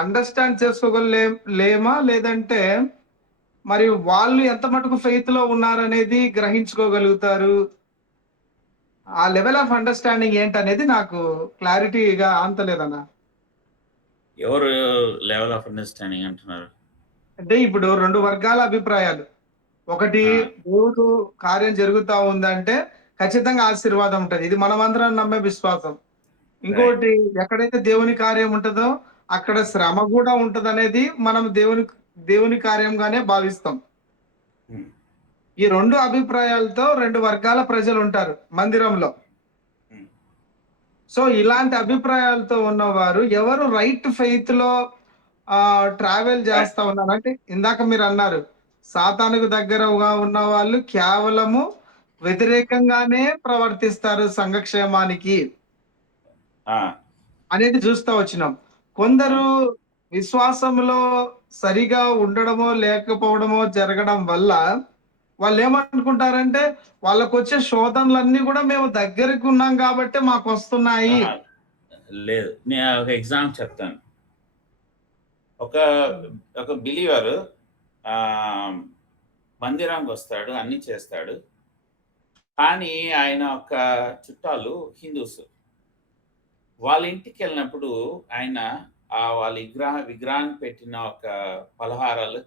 అండర్స్టాండ్ చేసుకోగలేమా, లేదంటే మరి వాళ్ళు ఎంత మటుకు ఫెయిత్ లో ఉన్నారనేది గ్రహించుకోగలుగుతారు? ఆ లెవెల్ ఆఫ్ అండర్స్టాండింగ్ ఏంటనేది నాకు క్లారిటీగా ఆంతలేదన్నా. ఎవరు లెవెల్ ఆఫ్ అండర్స్టాండింగ్ అంటున్నారు? అంటే ఇప్పుడు 2 వర్గాల అభిప్రాయాలు. ఒకటి, దేవుడు కార్యం జరుగుతా ఉందంటే ఖచ్చితంగా ఆశీర్వాదం ఉంటది, ఇది మనమందరం నమ్మే విశ్వాసం. ఇంకోటి, ఎక్కడైతే దేవుని కార్యం ఉంటుందో అక్కడ శ్రమ కూడా ఉంటదనేది మనం దేవుని కార్యంగానే భావిస్తాం. ఈ 2 అభిప్రాయాలతో 2 వర్గాల ప్రజలు ఉంటారు మందిరంలో. సో ఇలాంటి అభిప్రాయాలతో ఉన్నవారు ఎవరు రైట్ ఫెయిత్‌లో ట్రావెల్ అ చేస్తా ఉన్నారు? అంటే ఇందాక మీరన్నారు, సాతానుకు దగ్గరగా ఉన్నవాళ్ళు కేవలము వ్యతిరేకంగానే ప్రవర్తిస్తారు సంఘక్షేమానికి ఆ! అనేది చూస్తా వచ్చినాం. ఆ! కొందరు విశ్వాసంలో సరిగా ఉండడమో, లేకపోవడమో జరగడం వల్ల వాళ్ళేమనుకుంటారంటే, వాళ్ళకొచ్చే శోధనలన్నీ గూడా మేము దగ్గరకున్నాం గాబట్టే మాకొస్తున్నాయి. అహా! లేదు. నేను ఒక ఎగ్జాంపుల్ చెప్తాను. ఒక హ్మ్. ఒక బిలీవరు ఆహ్, మందిరానికొస్తాడు, అన్నీ చేస్తాడు. కానీ ఆయన యొక్క చుట్టాలు హిందూస్. వాళ్ళ ఇంటికెళ్ళినప్పుడు ఆయన వాళ్ళ విగ్రహానికి పెట్టిన ఒక పలహారాలు